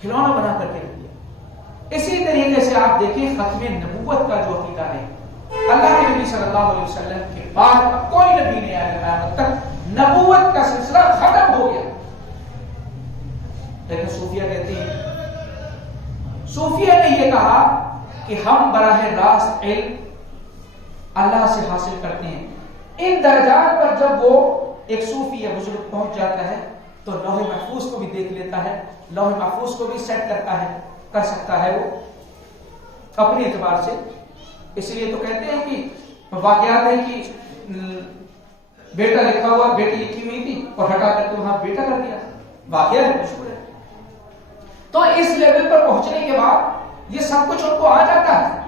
کھلونا بنا کر کے رکھ دیا. اسی طریقے سے آپ دیکھیں ختم نبوت کا جو عقیدہ ہے، اللہ کے نبی صلی اللہ علیہ وسلم کے بعد کوئی نبی نہیں آیا قیامت تک، نبوت کا سلسلہ ختم ہو گیا. لیکن صوفیہ کہتے ہیں، صوفیہ نے یہ کہا کہ ہم براہ راست علم اللہ سے حاصل کرتے ہیں. ان درجات پر جب وہ ایک صوفی یا بزرگ پہنچ جاتا ہے تو لوح محفوظ کو بھی دیکھ لیتا ہے، لوح محفوظ کو بھی سیٹ کرتا ہے، کر سکتا ہے وہ اپنے اعتبار سے. اس لیے تو کہتے ہیں کہ واقعات ہے کہ بیٹا لکھا ہوا، بیٹی لکھی ہوئی تھی اور ہٹا کر کے وہاں بیٹا کر دیا، واقعہ ہے، مشہور ہے. تو اس لیول پر پہنچنے کے بعد یہ سب کچھ ان کو آ جاتا ہے.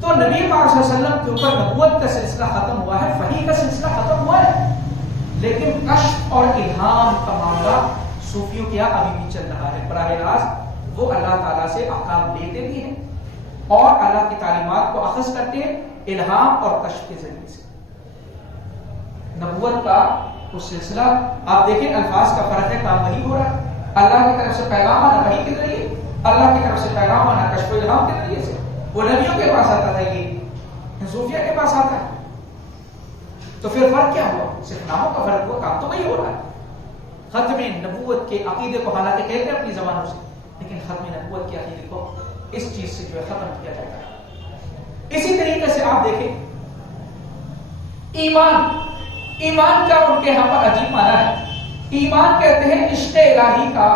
تو نبی پاک صلی اللہ علیہ وسلم کے اوپر نبوت کا سلسلہ ختم ہوا ہے، وحی کا سلسلہ ختم ہوا ہے، لیکن کشف اور الہام کا معاملہ صوفیوں کیا ابھی بھی چل رہا ہے. براہ راست وہ اللہ تعالیٰ سے احکام لیتے بھی ہیں اور اللہ کی تعلیمات کو اخذ کرتے ہیں الہام اور کشف کے ذریعے سے. نبوت کا وہ سلسلہ آپ دیکھیں، الفاظ کا فرق ہے، کام وہی ہو رہا ہے. اللہ کی طرف سے پیغام آنا وحی کے ذریعے، اللہ کی طرف سے پیغام آنا کشف و الہام کے ذریعے سے. وہ نبیوں کے پاس آتا تھا، یہ صوفیہ کے پاس آتا ہے. تو پھر فرق کیا ہوا؟ صرف ناموں کا فرق ہوا، کام تو وہی ہو رہا ہے. ختم نبوت کے عقیدے کو حالانکہ کہتے ہیں اپنی زبانوں سے، لیکن ختم نبوت کے عقیدے کو اس چیز سے جو ہے ختم کیا جاتا ہے۔ اسی طریقے سے آپ دیکھیں ایمان کا ان کے یہاں پر عجیب معنی ہے۔ ایمان کہتے ہیں عشق الہی کا،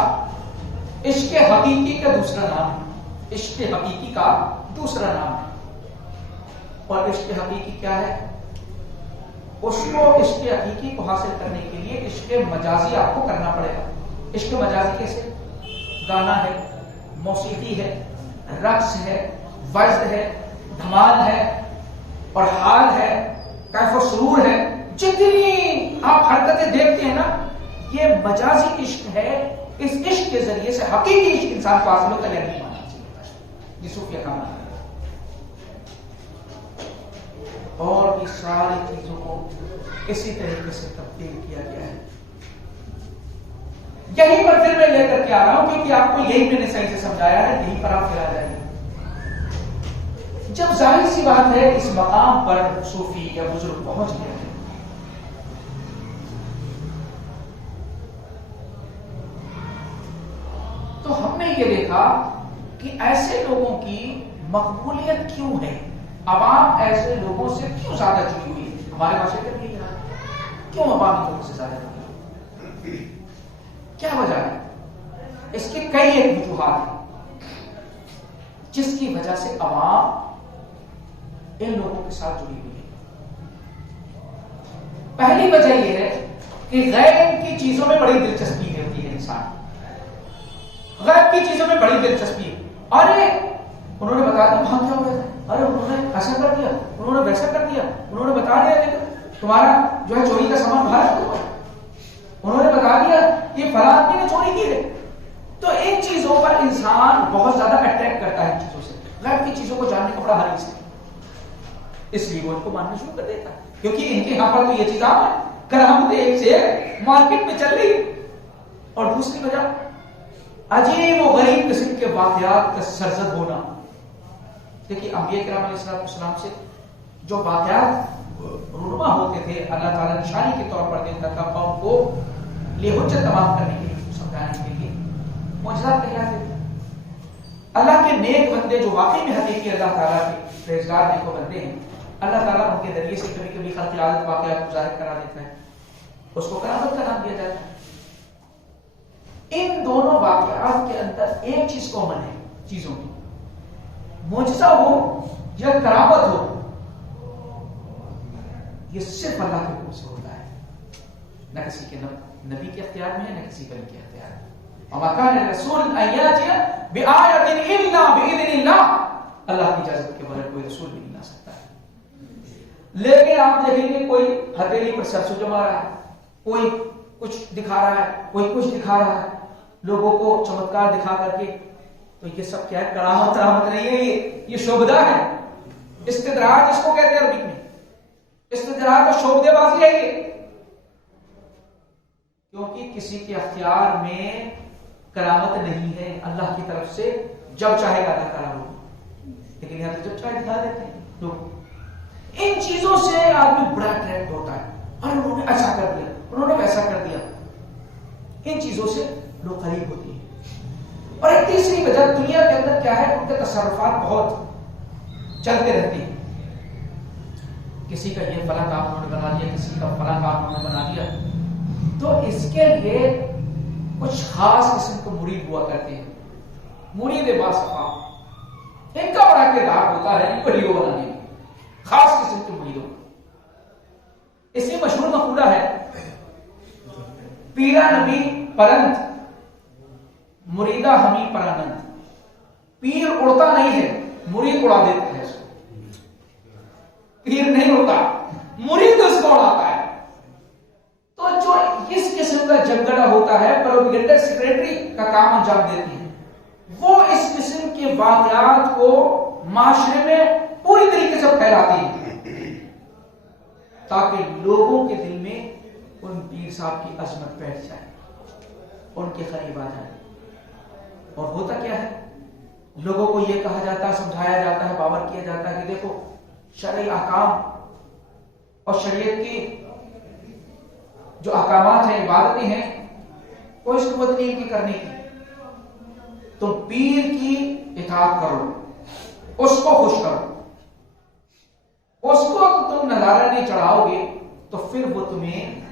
عشق حقیقی کا دوسرا نام ہے، عشق حقیقی کا دوسرا نام ہے۔ اور عشق حقیقی کیا ہے؟ اس کو عشق حقیقی کو حاصل کرنے کے لیے عشق مجازی آپ کو کرنا پڑے گا۔ عشق مجازی کیسے؟ گانا ہے، موسیقی ہے، رقص ہے، وجد ہے، دھمال ہے اور حال ہے، کیف و سرور ہے، جتنی آپ حرکتیں دیکھتے ہیں نا، یہ مجازی عشق ہے۔ اس عشق کے ذریعے سے حقیقی عشق انسان کو حاصل ہوتا ہے، نہیں ماننا چاہیے یہ صوفیہ کا معنی ہے۔ اور اس ساری چیزوں کو اسی طریقے سے تبدیل کیا گیا ہے۔ یہیں پر پھر میں لے کر کے آ رہا ہوں، کیونکہ آپ کو یہی میں نے صحیح سے سمجھایا ہے، یہیں پر آپ پھر آ جائیں گے۔ جب ظاہر سی بات ہے اس مقام پر صوفی یا بزرگ پہنچ گئے ہیں، تو ہم نے یہ دیکھا کہ ایسے لوگوں کی مقبولیت کیوں ہے، عوام ایسے لوگوں سے کیوں زیادہ جڑی ہوئی ہے؟ ہمارے معاشرے میں نہیں ہے، کیوں عوام لوگوں سے زیادہ جڑی ہوئی؟ کیا وجہ ہے؟ اس کے کئی ایک وجوہات ہیں جس کی وجہ سے عوام ان لوگوں کے ساتھ جڑی ہوئی ہے۔ پہلی وجہ یہ ہے کہ غیب کی چیزوں میں بڑی دلچسپی ہوتی ہے انسان، غیب کی چیزوں میں بڑی دلچسپی ہے۔ ارے انہوں نے بتا دیا وہاں کیا ہو رہا ہے، ارے انہوں نے ایسا کر دیا، انہوں نے ویسا کر دیا، انہوں نے بتا دیا کہ تمہارا جو ہے چوری کا سامان باہر ہے، انہوں نے بتا دیا کہ فلاں آدمی نے چوری کی ہے۔ تو ان چیزوں پر انسان بہت زیادہ اٹریکٹ کرتا ہے، ان چیزوں سے، غیب کی چیزوں کو جاننے کا بڑا حریص ہے، اس لیے وہ ان کو ماننا شروع کر دیتا ہے، کیونکہ ان کے یہاں پر تو یہ چیز عام ہے، کرامت ایک سے مارکیٹ میں چل رہی ہے۔ اور دوسری وجہ عجیب و غریب قسم کے واقعات کا سرزد ہونا۔ دیکھیے انبیاء کرام علیہ السلام سے جو واقعات رونما ہوتے تھے، اللہ تعالیٰ نشانی کے طور پر دیتا تھا قوم کو لیے حجت تمام کرنے کے لیے، سمجھانے کے لیے، معجزات کہلاتے تھے۔ اللہ کے نیک بندے جو واقعی میں حقیقی اللہ تعالیٰ کے پرہیزگار نیک بندے ہیں، اللہ تعالیٰ ان کے ذریعے سے کبھی کبھی خلق عادت واقعات کو ظاہر کرا دیتا ہے، اس کو کرامت کا نام دیا جاتا ہے۔ ان دونوں واقعات کے اندر ایک چیز کامن ہے چیزوں کی، معجزہ ہو یا کرامت ہو، یہ صرف اللہ کے حکم سے ہوتا ہے، نہ کسی کے نبی کے اختیار میں ہے، نہ کسی ولی کے اختیار میں۔ وما كان الرسول ان ياتي بآية الا باذن الله، اللہ کی اجازت کے بغیر کوئی رسول بھی نہیں لا سکتا ہے۔ لیکن آپ دیکھیں گے کوئی ہتھیلی پر سرسوں جما رہا ہے، کوئی کچھ دکھا رہا ہے، کوئی کچھ دکھا رہا ہے، لوگوں کو چمتکار دکھا کر کے، تو یہ سب کیا ہے؟ کرامت نہیں ہے، یہ شعبدہ ہے، استدراج اس کو کہتے ہیں عربی میں، استدراج اور شعبدے بازی ہے یہ، کیونکہ کسی کے اختیار میں کرامت نہیں ہے، اللہ کی طرف سے جب چاہے گا اللہ تعالیٰ ہوگی، لیکن یہاں جب چاہے دکھا دیتے ہیں لوگ۔ ان چیزوں سے آدمی بڑا اٹریکٹ ہوتا ہے، اور انہوں نے ایسا کر دیا، انہوں نے ویسا کر دیا، ان چیزوں سے لوگ قریب ہوتی ہیں۔ اور ایک تیسری وجہ دنیا کے اندر کیا ہے، ان کے تصرفات بہت چلتے رہتے ہیں، کسی کا یہ فلاں کام انہوں نے بنا دیا، کسی کا فلاں کام انہوں نے بنا دیا، تو اس کے لیے کچھ خاص قسم کے مرید ہوا کرتے ہیں، مرید باصفا، ان کا بڑا کردار ہوتا ہے ان کو لیو بنانے میں، خاص قسم کے مریدوں۔ اس میں مشہور مقولہ ہے، پیرا نبی پرند مریدہ ہمیں پرانند، پیر اڑتا نہیں ہے، مرید اڑا دیتا ہے اس کو، پیر نہیں اڑتا، مرید اس کو اڑاتا ہے۔ تو جو اس قسم کا جھگڑا ہوتا ہے، پروپیگنڈا سیکریٹری کا کام انجام دیتی ہے، وہ اس قسم کے واقعات کو معاشرے میں پوری طریقے سے پھیلاتی ہے، تاکہ لوگوں کے دل میں ان پیر صاحب کی عظمت بیٹھ جائے، ان کے قریب آ جائے۔ اور ہوتا کیا ہے، لوگوں کو یہ کہا جاتا ہے، سمجھایا جاتا ہے، باور کیا جاتا ہے کہ دیکھو شرعی احکام اور شریعت کی جو احکامات ہیں، عبادتیں ہیں، کوئی ضرورت نہیں کی کرنے کی. تم پیر کی اطاعت کرو, اس کو خوش کرو. اس کو تم نظارہ نہیں چڑھاؤ گے تو پھر وہ تمہیں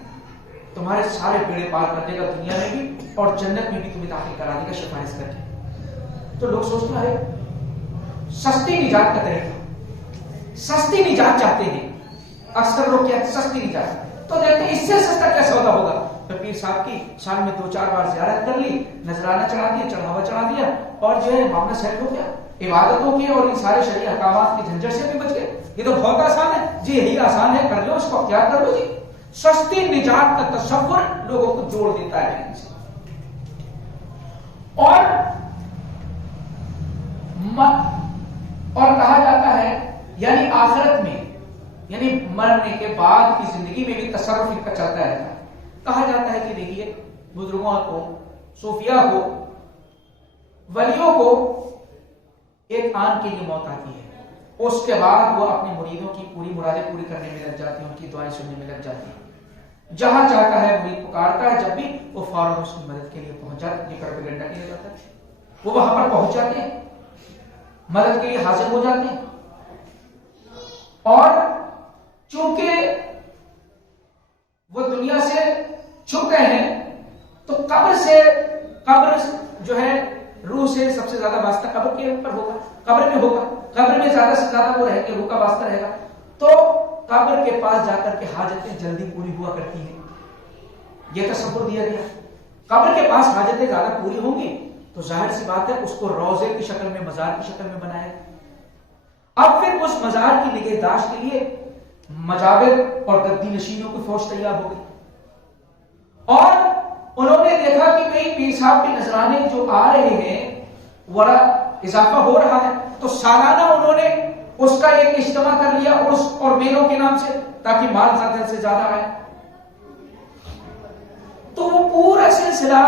تمہارے سارے بیڑے پار کر دے گا, دنیا میں بھی اور جنت میں بھی تمہیں داخل کرا دے گا سفارش کر کے. تو لوگ سوچتے ہیں سستی نجات کا طریقہ, سستی نجات چاہتے ہیں. اکثر لوگ کہتے ہیں سستی نجات, تو دیکھتے ہیں اس سے سستا کیا سودا ہوگا. تو پیر صاحب کی سال میں 2-4 بار زیارت کر لی, نذرانہ چڑھا دیا, چڑھاوا چڑھا دیا, اور جو ہے معاملہ سیٹ ہو گیا. عبادتوں کے اور ان سارے شرعی احکامات کی جھنجھٹ سے بھی بچ گئے. یہ تو بہت آسان ہے جی, یہی آسان ہے, کر لو, اس کو اختیار کر لو جی. سستی نجات کا تصور لوگوں کو جوڑ دیتا ہے ان سے. اور کہا جاتا ہے یعنی آخرت میں, یعنی مرنے کے بعد کی زندگی میں بھی تصرف ان کا چلتا رہتا ہے. کہا جاتا ہے کہ دیکھیے بزرگوں کو, صوفیاء کو, ولیوں کو ایک آن کے لیے موت آتی ہے, اس کے بعد وہ اپنے مریدوں کی پوری مرادیں پوری کرنے میں لگ جاتے ہیں, ان کی دعائیں سننے میں لگ جاتی ہیں. جہاں چاہتا ہے مرید پکارتا ہے, جب بھی وہ فوراً اس کی مدد کے لیے پہنچ جاتا ہے. پروپیگنڈا کیا جاتا ہے, وہ وہاں پر پہنچ جاتے ہیں, مدد کے لیے حاضر ہو جاتے ہیں. اور چونکہ وہ دنیا سے چھپ گئے ہیں تو قبر جو ہے روح سے سب سے زیادہ واسطہ قبر کے اوپر ہوگا, قبر میں ہوگا. قبر میں زیادہ سے زیادہ وہ رہے گا, روح کا واسطہ رہے گا. تو قبر کے پاس جا کر کے حاجتیں جلدی پوری ہوا کرتی ہیں, یہ تصور دیا گیا. قبر کے پاس حاجتیں زیادہ پوری ہوں گی تو ظاہر سی بات ہے اس کو روضے کی شکل میں, مزار کی شکل میں بنائے. اب پھر اس مزار کی نگہداشت کے لیے مجابر اور گدی نشینوں کی فوج تیار ہو گئی. اور انہوں نے دیکھا کہ کئی پیر صاحب کے نذرانے جو آ رہے ہیں بڑا اضافہ ہو رہا ہے, تو سالانہ انہوں نے اس کا ایک اجتماع کر لیا اور میلوں کے نام سے, تاکہ مال زیادہ سے زیادہ آئے. تو وہ پورا سلسلہ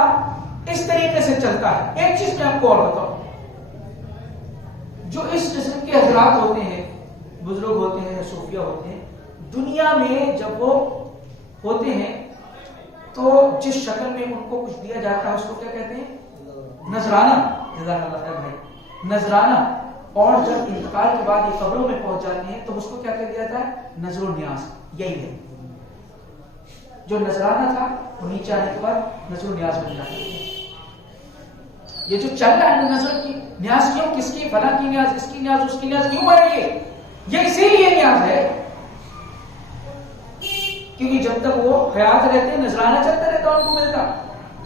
اس طریقے سے چلتا ہے. ایک چیز میں آپ کو اور بتاؤں, جو اس قسم کے حضرات ہوتے ہیں, بزرگ ہوتے ہیں, صوفیہ ہوتے ہیں, دنیا میں جب وہ ہوتے ہیں تو جس شکل میں ان کو کچھ دیا جاتا ہے اس کو کیا کہتے ہیں, نذرانہ. جزاک اللہ خیر بھائی, نذرانہ. اور جب انتقال کے بعد یہ قبروں میں پہنچ جاتے ہیں تو اس کو کیا کہہ دیا جاتا ہے, نذر و نیاز. یہی ہے جو نذرانہ تھا وہ نیچے آنے کے بعد نذر و نیاز بن جاتا ہے. یہ جو چل رہا ہے نذر کی نیاز, کیوں, کس کی, فلاں کی نیاز, اس کی نیاز, اس کی نیاز, کیوں ہے یہ اسی لیے نیاز ہے کیونکہ جب تک وہ حیات رہتے نذرانہ چلتا رہتا ان کو ملتا.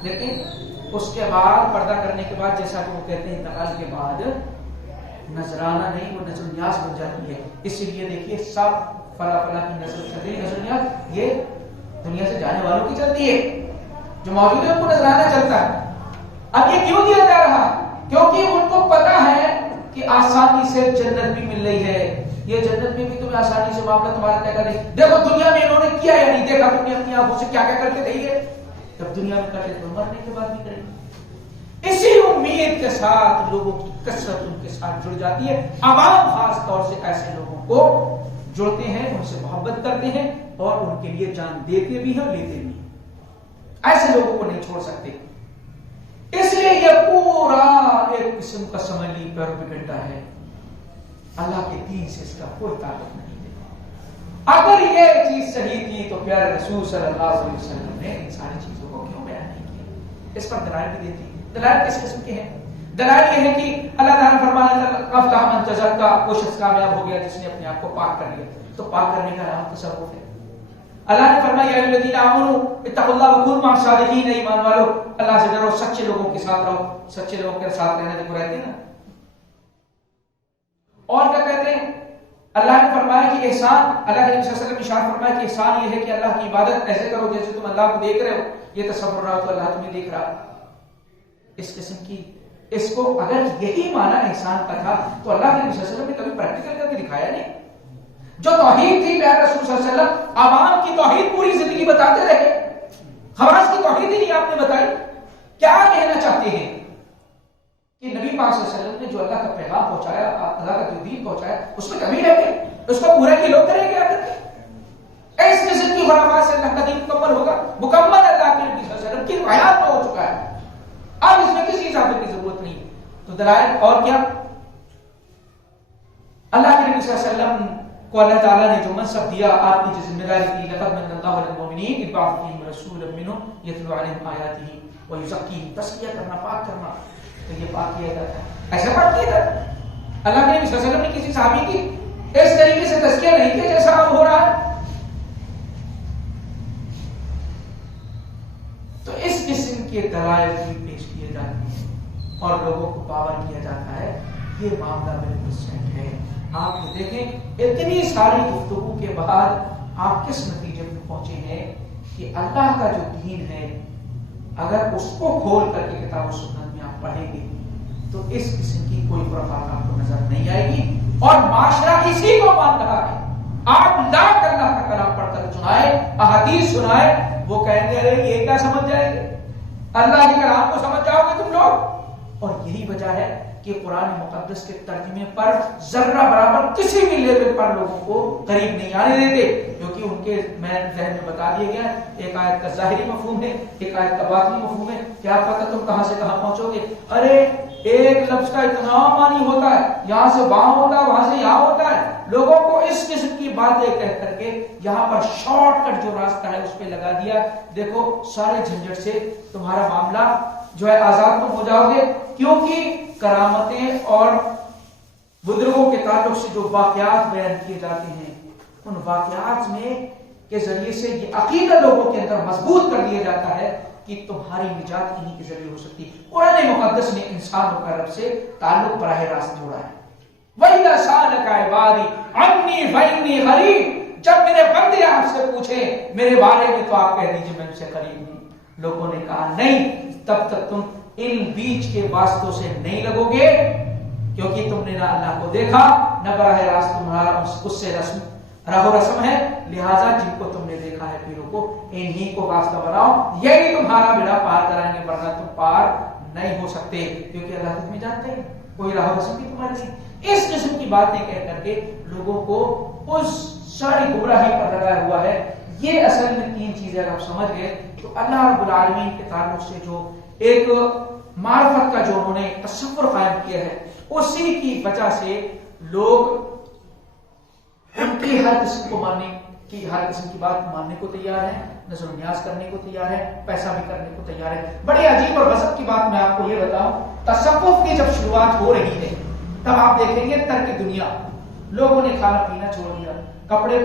لیکن اس کے بعد پردہ کرنے کے بعد, جیسا کہ وہ کہتے ہیں انتقال کے بعد نذرانہ نہیں, وہ نذر نیاز بن جاتی ہے. اسی لیے دیکھیے سب فلاں کی نذر چل رہی, نذر نیاز یہ دنیا سے جانے والوں کی چلتی ہے, جو موجود ہے ان کو نذرانہ چلتا ہے. اب یہ کیوں دیا جا رہا, کیونکہ ان کو پتا ہے کہ آسانی سے جنت بھی مل رہی ہے. یہ جنت میں بھی تمہیں آسانی سے معاملہ تمہارا طے کر رہی. دیکھو دنیا میں انہوں نے کیا یا نہیں دیکھا, تم نے اپنی آنکھوں سے کیا کیا کر کے دیکھی ہے. جب دنیا میں کرتے تو مرنے کے بعد بھی کریں گے. اسی امید کے ساتھ لوگوں کی کثرت ان کے ساتھ جڑ جاتی ہے. عوام خاص طور سے ایسے لوگوں کو جڑتے ہیں, ان سے محبت کرتے ہیں اور ان کے لیے جان دیتے بھی ہیں اور لیتے بھی ہیں. ایسے لوگوں کو نہیں چھوڑ سکتے. اس لیے یہ پورا ایک قسم کا سمجھ لی پروپیگنڈا ہے. اللہ کے دین سے اس کا کوئی تعلق نہیں ہے. اگر یہ چیز صحیح تھی تو پیارے رسول صلی اللہ علیہ وسلم نے ان ساری چیزوں کو کیوں بیان نہیں کیا. اس پر دلائل بھی دیتی ہے. دلائل کس قسم کے ہیں؟ دلائل یہ ہے کہ اللہ تعالیٰ فرمانا افلح من تزکا, وہ شخص کامیاب ہو گیا جس نے اپنے آپ کو پاک کر لیا. تو پاک کرنے کا نام تصوف ہے. اللہ نے فرمایا یا الذین آمنوا اتقوا اللہ وکونوا مع الصادقین, ایمان والو اللہ سے ڈرو, سچے لوگوں کے ساتھ رہو. سچے لوگوں کے ساتھ رہنا دیکھو رہتے ہیں نا. اور کیا کہتے ہیں, اللہ نے فرمایا کہ احسان, اللہ کے نبی صلی اللہ علیہ وسلم نے ارشاد فرمایا کہ احسان یہ ہے کہ اللہ کی عبادت ایسے کرو جیسے تم اللہ کو دیکھ رہے ہو. یہ تصور رہا تو اللہ تمہیں دیکھ رہا. اس قسم کی, اس کو اگر یہی معنی احسان کا تھا تو اللہ کے نبی صلی اللہ علیہ وسلم نے کبھی پریکٹیکل کر کے دکھایا نہیں. جو توحید تھی پیارے رسول صلی اللہ علیہ وسلم عوام کی توحید پوری زندگی بتاتے رہے. خواص کی توحید ہی نہیں آپ نے بتائی. کیا کہنا چاہتے ہیں کہ نبی پاک صلی اللہ علیہ وسلم نے جو اللہ کا پیغام پہنچایا, اللہ کا جو دین پہنچایا, اس میں کمی رہ گئی, اس کو پورا یہ لوگ کریں گے آ کر کے. اس قسم کی خرافات سے اللہ کا دین مکمل ہوگا. مکمل اللہ کے نبی صلی اللہ علیہ وسلم کی روایات میں ہو چکا ہے. تو دلائل اور کیا؟ اللہ کے نبی صلی اللہ علیہ وسلم کو اللہ تعالیٰ نے جو منصب دیا، آپ کی جو ذمہ داری دی، لقد من اللہ علی المؤمنین اذ بعث فیہم رسولا منہم یتلو علیہم آیاتہ ویزکیہم، تزکیہ کرنا، پاک کرنا، تو یہ پاک کیا جاتا ہے، ایسا پاک کیا جاتا ہے۔ اللہ کے نبی صلی اللہ علیہ وسلم نے کسی صحابی کی اس طریقے سے تزکیہ نہیں کیا جیسا اب ہو رہا ہے۔ تو اس قسم کے دلائل بھی پیش کیے جاتے ہیں اور لوگوں کو پاور کیا جاتا ہے، یہ معاملہ بالکل سیٹ ہے۔ آپ یہ دیکھیں اتنی ساری گفتگو کے بعد آپ کس نتیجے میں پہنچے ہیں کہ اللہ کا جو دین ہے اگر اس کو کھول کر کے کتاب و سنت میں آپ پڑھیں گے تو اس قسم کی کوئی خرافات آپ کو نظر نہیں آئے گی، اور معاشرہ اسی کو مان رہا ہے۔ آپ لاکھ اللہ کا کلام پڑھ کر سنائے، احادیث سنائے، وہ کہیں گے ارے یہ کیا سمجھ جائیں گے، اللہ کے کلام کو سمجھ جاؤ گے تم لوگ۔ اور یہی وجہ ہے کہ قرآن مقدس کے ترجمے پر ذرہ برابر کسی بھی لیول پر لوگوں کو قریب نہیں آنے دیتے، کیونکہ ان کے ذہن میں بتا دیا گیا ایک آیت کا ظاہری مفہوم ہے، ایک آیت کا باطنی مفہوم ہے، کیا پتہ تم کہاں سے کہاں پہنچو گے۔ ارے ایک لفظ کا اتنا معنی ہوتا ہے، یہاں سے وہاں ہوتا ہے، وہاں سے یہاں ہوتا ہے۔ لوگوں کو اس قسم کی باتیں کہہ کر کے یہاں پر شارٹ کٹ جو راستہ ہے اس پہ لگا دیا، دیکھو سارے جھنجٹ سے تمہارا معاملہ جو ہے آزاد تم ہو جاؤ گے، کیونکہ کرامتیں اور بزرگوں کے تعلق سے جو واقعات بیان کیے جاتے ہیں ان واقعات میں کے ذریعے سے یہ عقیدہ لوگوں کے اندر مضبوط کر دیا جاتا ہے کہ تمہاری نجات انہی کے ذریعے ہو سکتی ہے۔ قرآن مقدس نے انسان و رب سے تعلق براہ راست جوڑا ہے۔ وَإِذَا سَأَلَكَ عِبَادِي عَنِّي فَإِنِّي قَرِيبٌ، جب میرے بندے آپ سے پوچھیں میرے بارے میں تو آپ کہہ دیجئے میں ان سے قریب ہوں۔ لوگوں نے کہا نہیں، تب تک تم ان بیچ کے واسطوں سے نہیں لگو گے، کیونکہ تم نے نہ اللہ کو دیکھا نہ براہ راست تمہارا اس سے رسم ہے، لہذا جن کو تم نے دیکھا ہے پیروں کو انہی کو واسطہ بناؤ، یہی تمہارا بیڑا پار کرائیں گے، ورنہ تم پار نہیں ہو سکتے، کیونکہ اللہ تمہیں جانتے ہیں، کوئی راہ رسم بھی تمہاری نہیں۔ اس قسم کی باتیں کہہ کر کے لوگوں کو اس ساری گمراہی پر لگایا ہوا ہے۔ یہ اصل میں تین چیزیں اگر آپ سمجھ گئے تو اللہ رب العالمین کے تعلق سے جو ایک معرفت کا جو انہوں نے تصور قائم کیا ہے، اسی کی وجہ سے لوگ ان کی ہر قسم کو ماننے کی، ہر قسم کی بات ماننے کو تیار ہے، نظر و نیاز کرنے کو تیار ہے، پیسہ بھی کرنے کو تیار ہے۔ بڑی عجیب اور غضب کی بات میں آپ کو یہ بتاؤں، تصوف کی جب شروعات ہو رہی ہے تب آپ دیکھیں گے ترک دنیا، لوگوں نے کھانا پینا چھوڑ دیا، کپڑے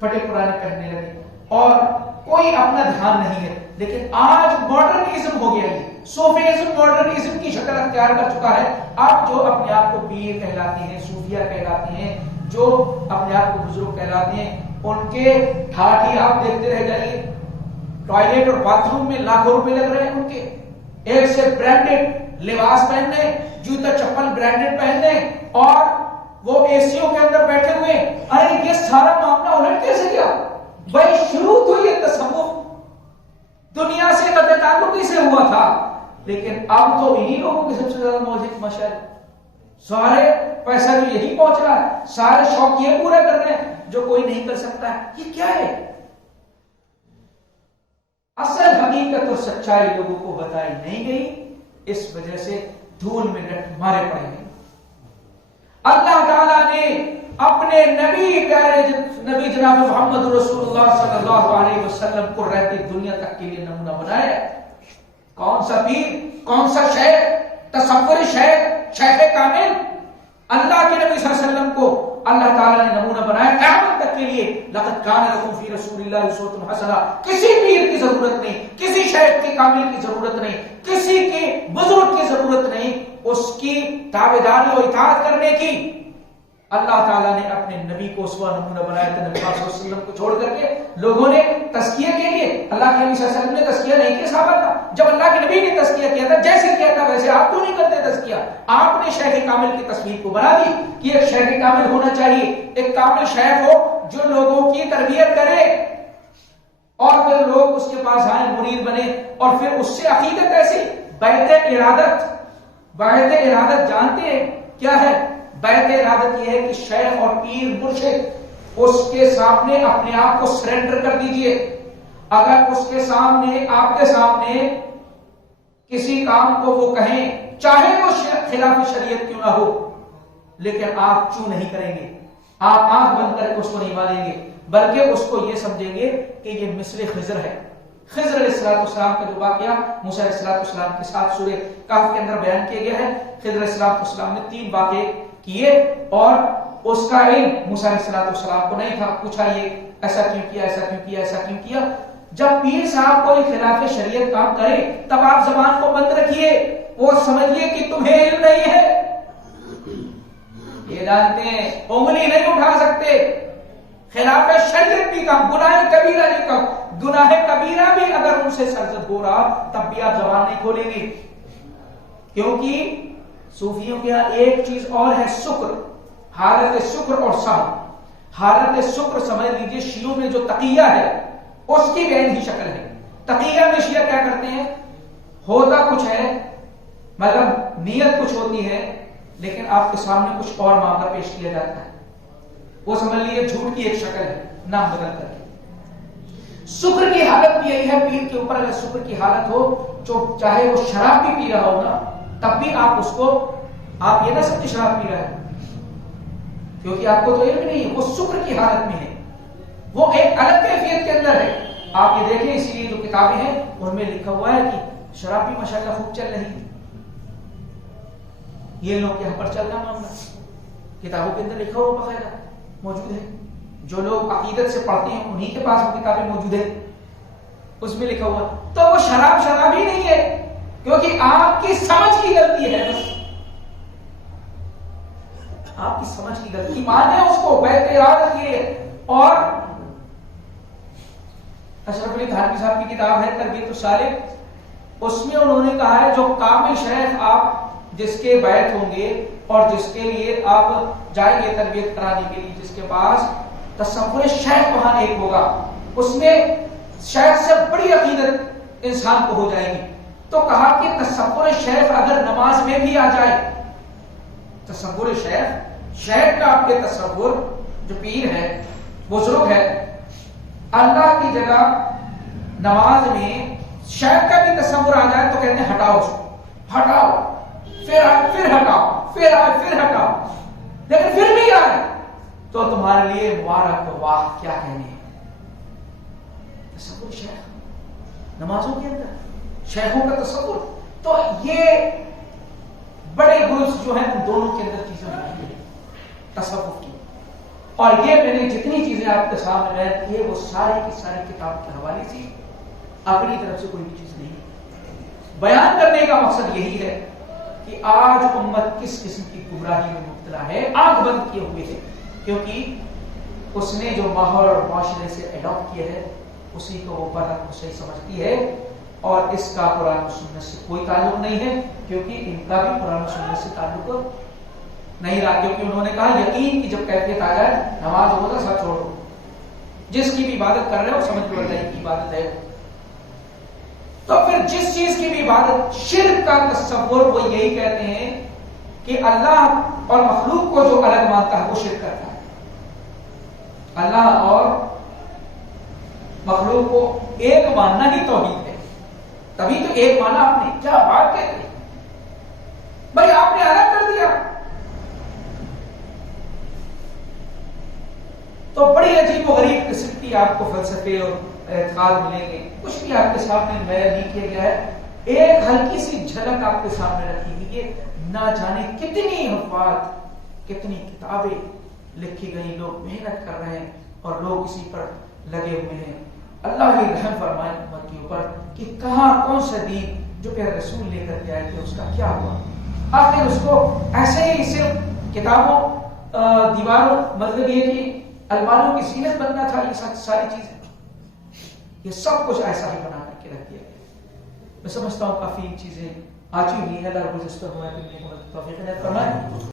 پھٹے پرانے پہننے لگے اور کوئی اپنا دھیان نہیں ہے۔ لیکن آج ماڈرنزم ہو گیا ہے، صوفیزم ماڈرنزم کی شکل اختیار کر چکا ہے۔ اب جو اپنے آپ کو پیر کہلاتے ہیں، صوفیہ کہلاتے ہیں، جو اپنے آپ کو بزرگ کہلاتے ہیں، ان کے ٹھاٹ ہی آپ دیکھتے رہ جائیے، ٹوائلٹ اور باتھ روم میں لاکھوں روپے لگ رہے ہیں ان کے، ایک سے برانڈڈ لباس پہننے، جوتا چپل برانڈڈ پہننے، اور وہ اے سیوں کے اندر بیٹھے ہوئے۔ ارے یہ سارا معاملہ الٹ کیسے گیا بھائی؟ شروع تو یہ تصوف دنیا سے قطع تعلق ہی سے ہوا تھا، لیکن اب تو انہی لوگوں کے سب سے زیادہ موجود مشہور، سارے پیسہ جو یہی پہنچ رہا ہے، سارے شوق یہ پورے کر رہے ہیں جو کوئی نہیں کر سکتا ہے۔ یہ کیا ہے؟ اصل حقیقت اور سچائی لوگوں کو بتائی نہیں گئی، اس وجہ سے دھول میں لٹ مارے پڑے گئے۔ اللہ تعالیٰ نے اپنے نبی پیارے نبی جناب محمد رسول اللہ صلی اللہ علیہ وسلم کو رہتی دنیا تک کے لیے نمونہ بنایا۔ کون سا پیر، کون سا شیخ، تصوری شیخ، شیخ کامل، اللہ کے نبی صلی اللہ علیہ وسلم کو اللہ تعالیٰ نے نمونہ بنایا قیامت تک کے لیے۔ لقد کان لکم فی رسول اللہ اسوۃ حسنہ، کسی پیر کی ضرورت نہیں، کسی شیخ کی کامل کی ضرورت نہیں، کسی کے بزرگ کی ضرورت نہیں، اس کی تابعداری و اطاعت کرنے کی۔ اللہ تعالیٰ نے اپنے نبی کو اسوہ نمونہ بنایا تھا، نبی صلی اللہ علیہ وسلم کو چھوڑ کر کے لوگوں نے تزکیہ کے لیے، اللہ کے نبی صلی اللہ علیہ وسلم نے تزکیہ نہیں کیا صحابہ کا، جب اللہ کے نبی نے تزکیہ کیا تھا جیسے کیا تھا ویسے آپ کیوں نہیں کرتے تزکیہ؟ آپ نے شیخ کامل کی تصویر کو بنا دی کہ ایک شیخ کامل ہونا چاہیے، ایک کامل شیخ ہو جو لوگوں کی تربیت کرے اور پھر لوگ اس کے پاس آئیں، مرید بنے، اور پھر اس سے عقیدت ایسی بیعت ارادت۔ بیعت ارادت جانتے ہیں کیا ہے؟ بیعت ارادت یہ ہے کہ شیخ اور پیر مرشد اس کے سامنے اپنے آپ کو سرنڈر کر دیجئے۔ اگر اس کے سامنے، آپ کے سامنے کسی کام کو وہ کہیں چاہے وہ خلاف شریعت کیوں نہ ہو، لیکن آپ چوں نہیں کریں گے، آپ آنکھ بند کر کے اس کو نہیں مانیں گے، بلکہ اس کو یہ سمجھیں گے کہ یہ مثل خضر ہے۔ خضر علیہ السلام کا جو واقعہ موسیٰ علیہ السلام کے ساتھ سورہ کہف کے اندر بیان کیا گیا ہے، خضر علیہ السلام نے 3 واقعے کیے اور اس کا علم موسیٰ علیہ السلام کو نہیں تھا۔ پوچھا یہ ایسا کیوں کیا، ایسا کیوں کیا، ایسا کیوں کیا؟ جب پیر صاحب کوئی خلاف شریعت کام کرے تب آپ زبان کو بند رکھیے، وہ سمجھیے کہ تمہیں علم نہیں ہے، یہ جانتے ہیں، انگلی نہیں اٹھا سکتے۔ خلاف شریعت بھی کم، گناہ کبیرہ بھی کم، گناہ کبیرہ بھی اگر ان سے سرزد ہو رہا تب بھی آپ زبان نہیں کھولیں گے، کیونکہ صوفیوں کے یہاں ایک چیز اور ہے، شکر، حالت شکر اور صبر۔ حالت شکر سمجھ لیجیے شیعوں میں جو تقیہ ہے اس کی بہن ہی شکل ہے۔ تقیہ میں شیعہ کیا کرتے ہیں، ہوتا کچھ ہے، مطلب نیت کچھ ہوتی ہے، لیکن آپ کے سامنے کچھ اور معاملہ پیش کیا جاتا ہے، وہ سمجھ لیجیے جھوٹ کی ایک شکل ہے، نام بدل کر کے۔ شکر کی حالت بھی یہی ہے، پیر کے اوپر اگر شکر کی حالت ہو، جو چاہے وہ شراب بھی پی رہا ہو نا، تب بھی آپ اس کو، آپ یہ نہ سمجھے شراب پی رہا ہے، کیونکہ آپ کو تو علم نہیں ہے، وہ شکر کی حالت میں ہے، وہ ایک الگ کیفیت کے اندر ہے۔ آپ یہ دیکھیں، اسی لیے جو کتابیں ہیں ان میں لکھا ہوا ہے کہ شراب بھی ماشاءاللہ خوب چل رہی ہے، یہ لوگ یہاں پر چل رہا معاملہ کتابوں کے اندر لکھا ہوا باقاعدہ موجود ہے، جو لوگ عقیدت سے پڑھتے ہیں انہی کے پاس وہ کتابیں موجود ہیں، اس میں لکھا ہوا، تو وہ شراب ہی نہیں ہے، کیونکہ آپ کی سمجھ کی غلطی ہے، بس آپ کی سمجھ کی غلطی، مانے اس کو بیت یاد رکھیے۔ اور اشرف علی تھانوی صاحب کی کتاب ہے تربیت السالک، اس میں انہوں نے کہا ہے جو کامل شیخ آپ جس کے بیعت ہوں گے اور جس کے لیے آپ جائیں گے تربیت کرانے کے لیے، جس کے پاس تصور شیخ وہاں ایک ہوگا، اس میں شیخ سے بڑی عقیدت انسان کو ہو جائے گی، تو کہا کہ تصور شیخ اگر نماز میں بھی آ جائے، تصور شیخ کا آپ کے تصور جو پیر ہے بزرگ ہے، اللہ کی جگہ نماز میں شیخ کا بھی تصور آ جائے تو کہتے ہیں ہٹاؤ اس کو، ہٹاؤ، پھر ہٹاؤ، پھر ہٹاؤ، لیکن پھر بھی آئے تو تمہارے لیے مبارک، واہ کیا کہنے ہیں۔ تصور شیخ نمازوں کے اندر، شیخوں کا تصور، تو یہ بڑے گروپس جو ہیں ان دونوں کے اندر چیزیں ہوتی ہیں تصوف کی، اور یہ میں نے جتنی چیزیں آپ کے سامنے بیان کی ہے وہ ساری کی ساری کتاب کے حوالے سے، اپنی طرف سے کوئی بھی چیز نہیں۔ بیان کرنے کا مقصد یہی ہے کہ آج امت کس قسم کی گمراہی میں مبتلا ہے، آنکھ بند کیے ہوئے ہے، کیونکہ اس نے جو ماحول اور معاشرے سے اڈاپٹ کیا ہے اسی کو وہ برحق صحیح سمجھتی ہے، اور اس کا قرآن و سنت سے کوئی تعلق نہیں ہے، کیونکہ ان کا بھی قرآن و سنت سے تعلق نہیں رہا، کیونکہ انہوں نے کہا یقین کی جب کیفیت آ جائے نماز روزہ سب چھوڑو، جس کی بھی عبادت کر رہے ہو سمجھ لو اللہ کی عبادت ہے، تو پھر جس چیز کی بھی عبادت، شرک کا تصور وہ یہی کہتے ہیں کہ اللہ اور مخلوق کو جو الگ مانتا ہے وہ شرک کرتا ہے، اللہ اور مخلوق کو ایک ماننا ہی توحید ہے، تبھی تو ایک مانا آپ نے، کیا بات کہتے ہیں بھائی، آپ نے الگ کر دیا، تو بڑی عجیب و غریب قسم کی آپ کو فلسفے اور اعتقاد ملیں گے، کچھ بھی آپ کے سامنے بیان نہیں کیا گیا ہے، ایک ہلکی سی جھلک آپ کے سامنے رکھی ہوئی ہے، نہ جانے کتنی حفاظت، کتنی کتابیں لکھی گئی، لوگ محنت کر رہے ہیں اور لوگ اسی پر لگے ہوئے ہیں۔ اللہ ہی رحم فرمائے امت کے اوپر کہ کہاں کون سا دین جو کہ رسول لے کر کے آئے تھے اس کا کیا ہوا، آخر اس کو ایسے ہی صرف کتابوں دیواروں، مطلب یہ کہ الماریوں کی زینت بننا تھا، یہ ساری چیزیں، یہ سب کچھ ایسا ہی بنا کر کے رکھ دیا گیا۔ میں سمجھتا ہوں کافی چیزیں آ چکی ہیں، اللہ رب العزت توفیق عطا فرمائے۔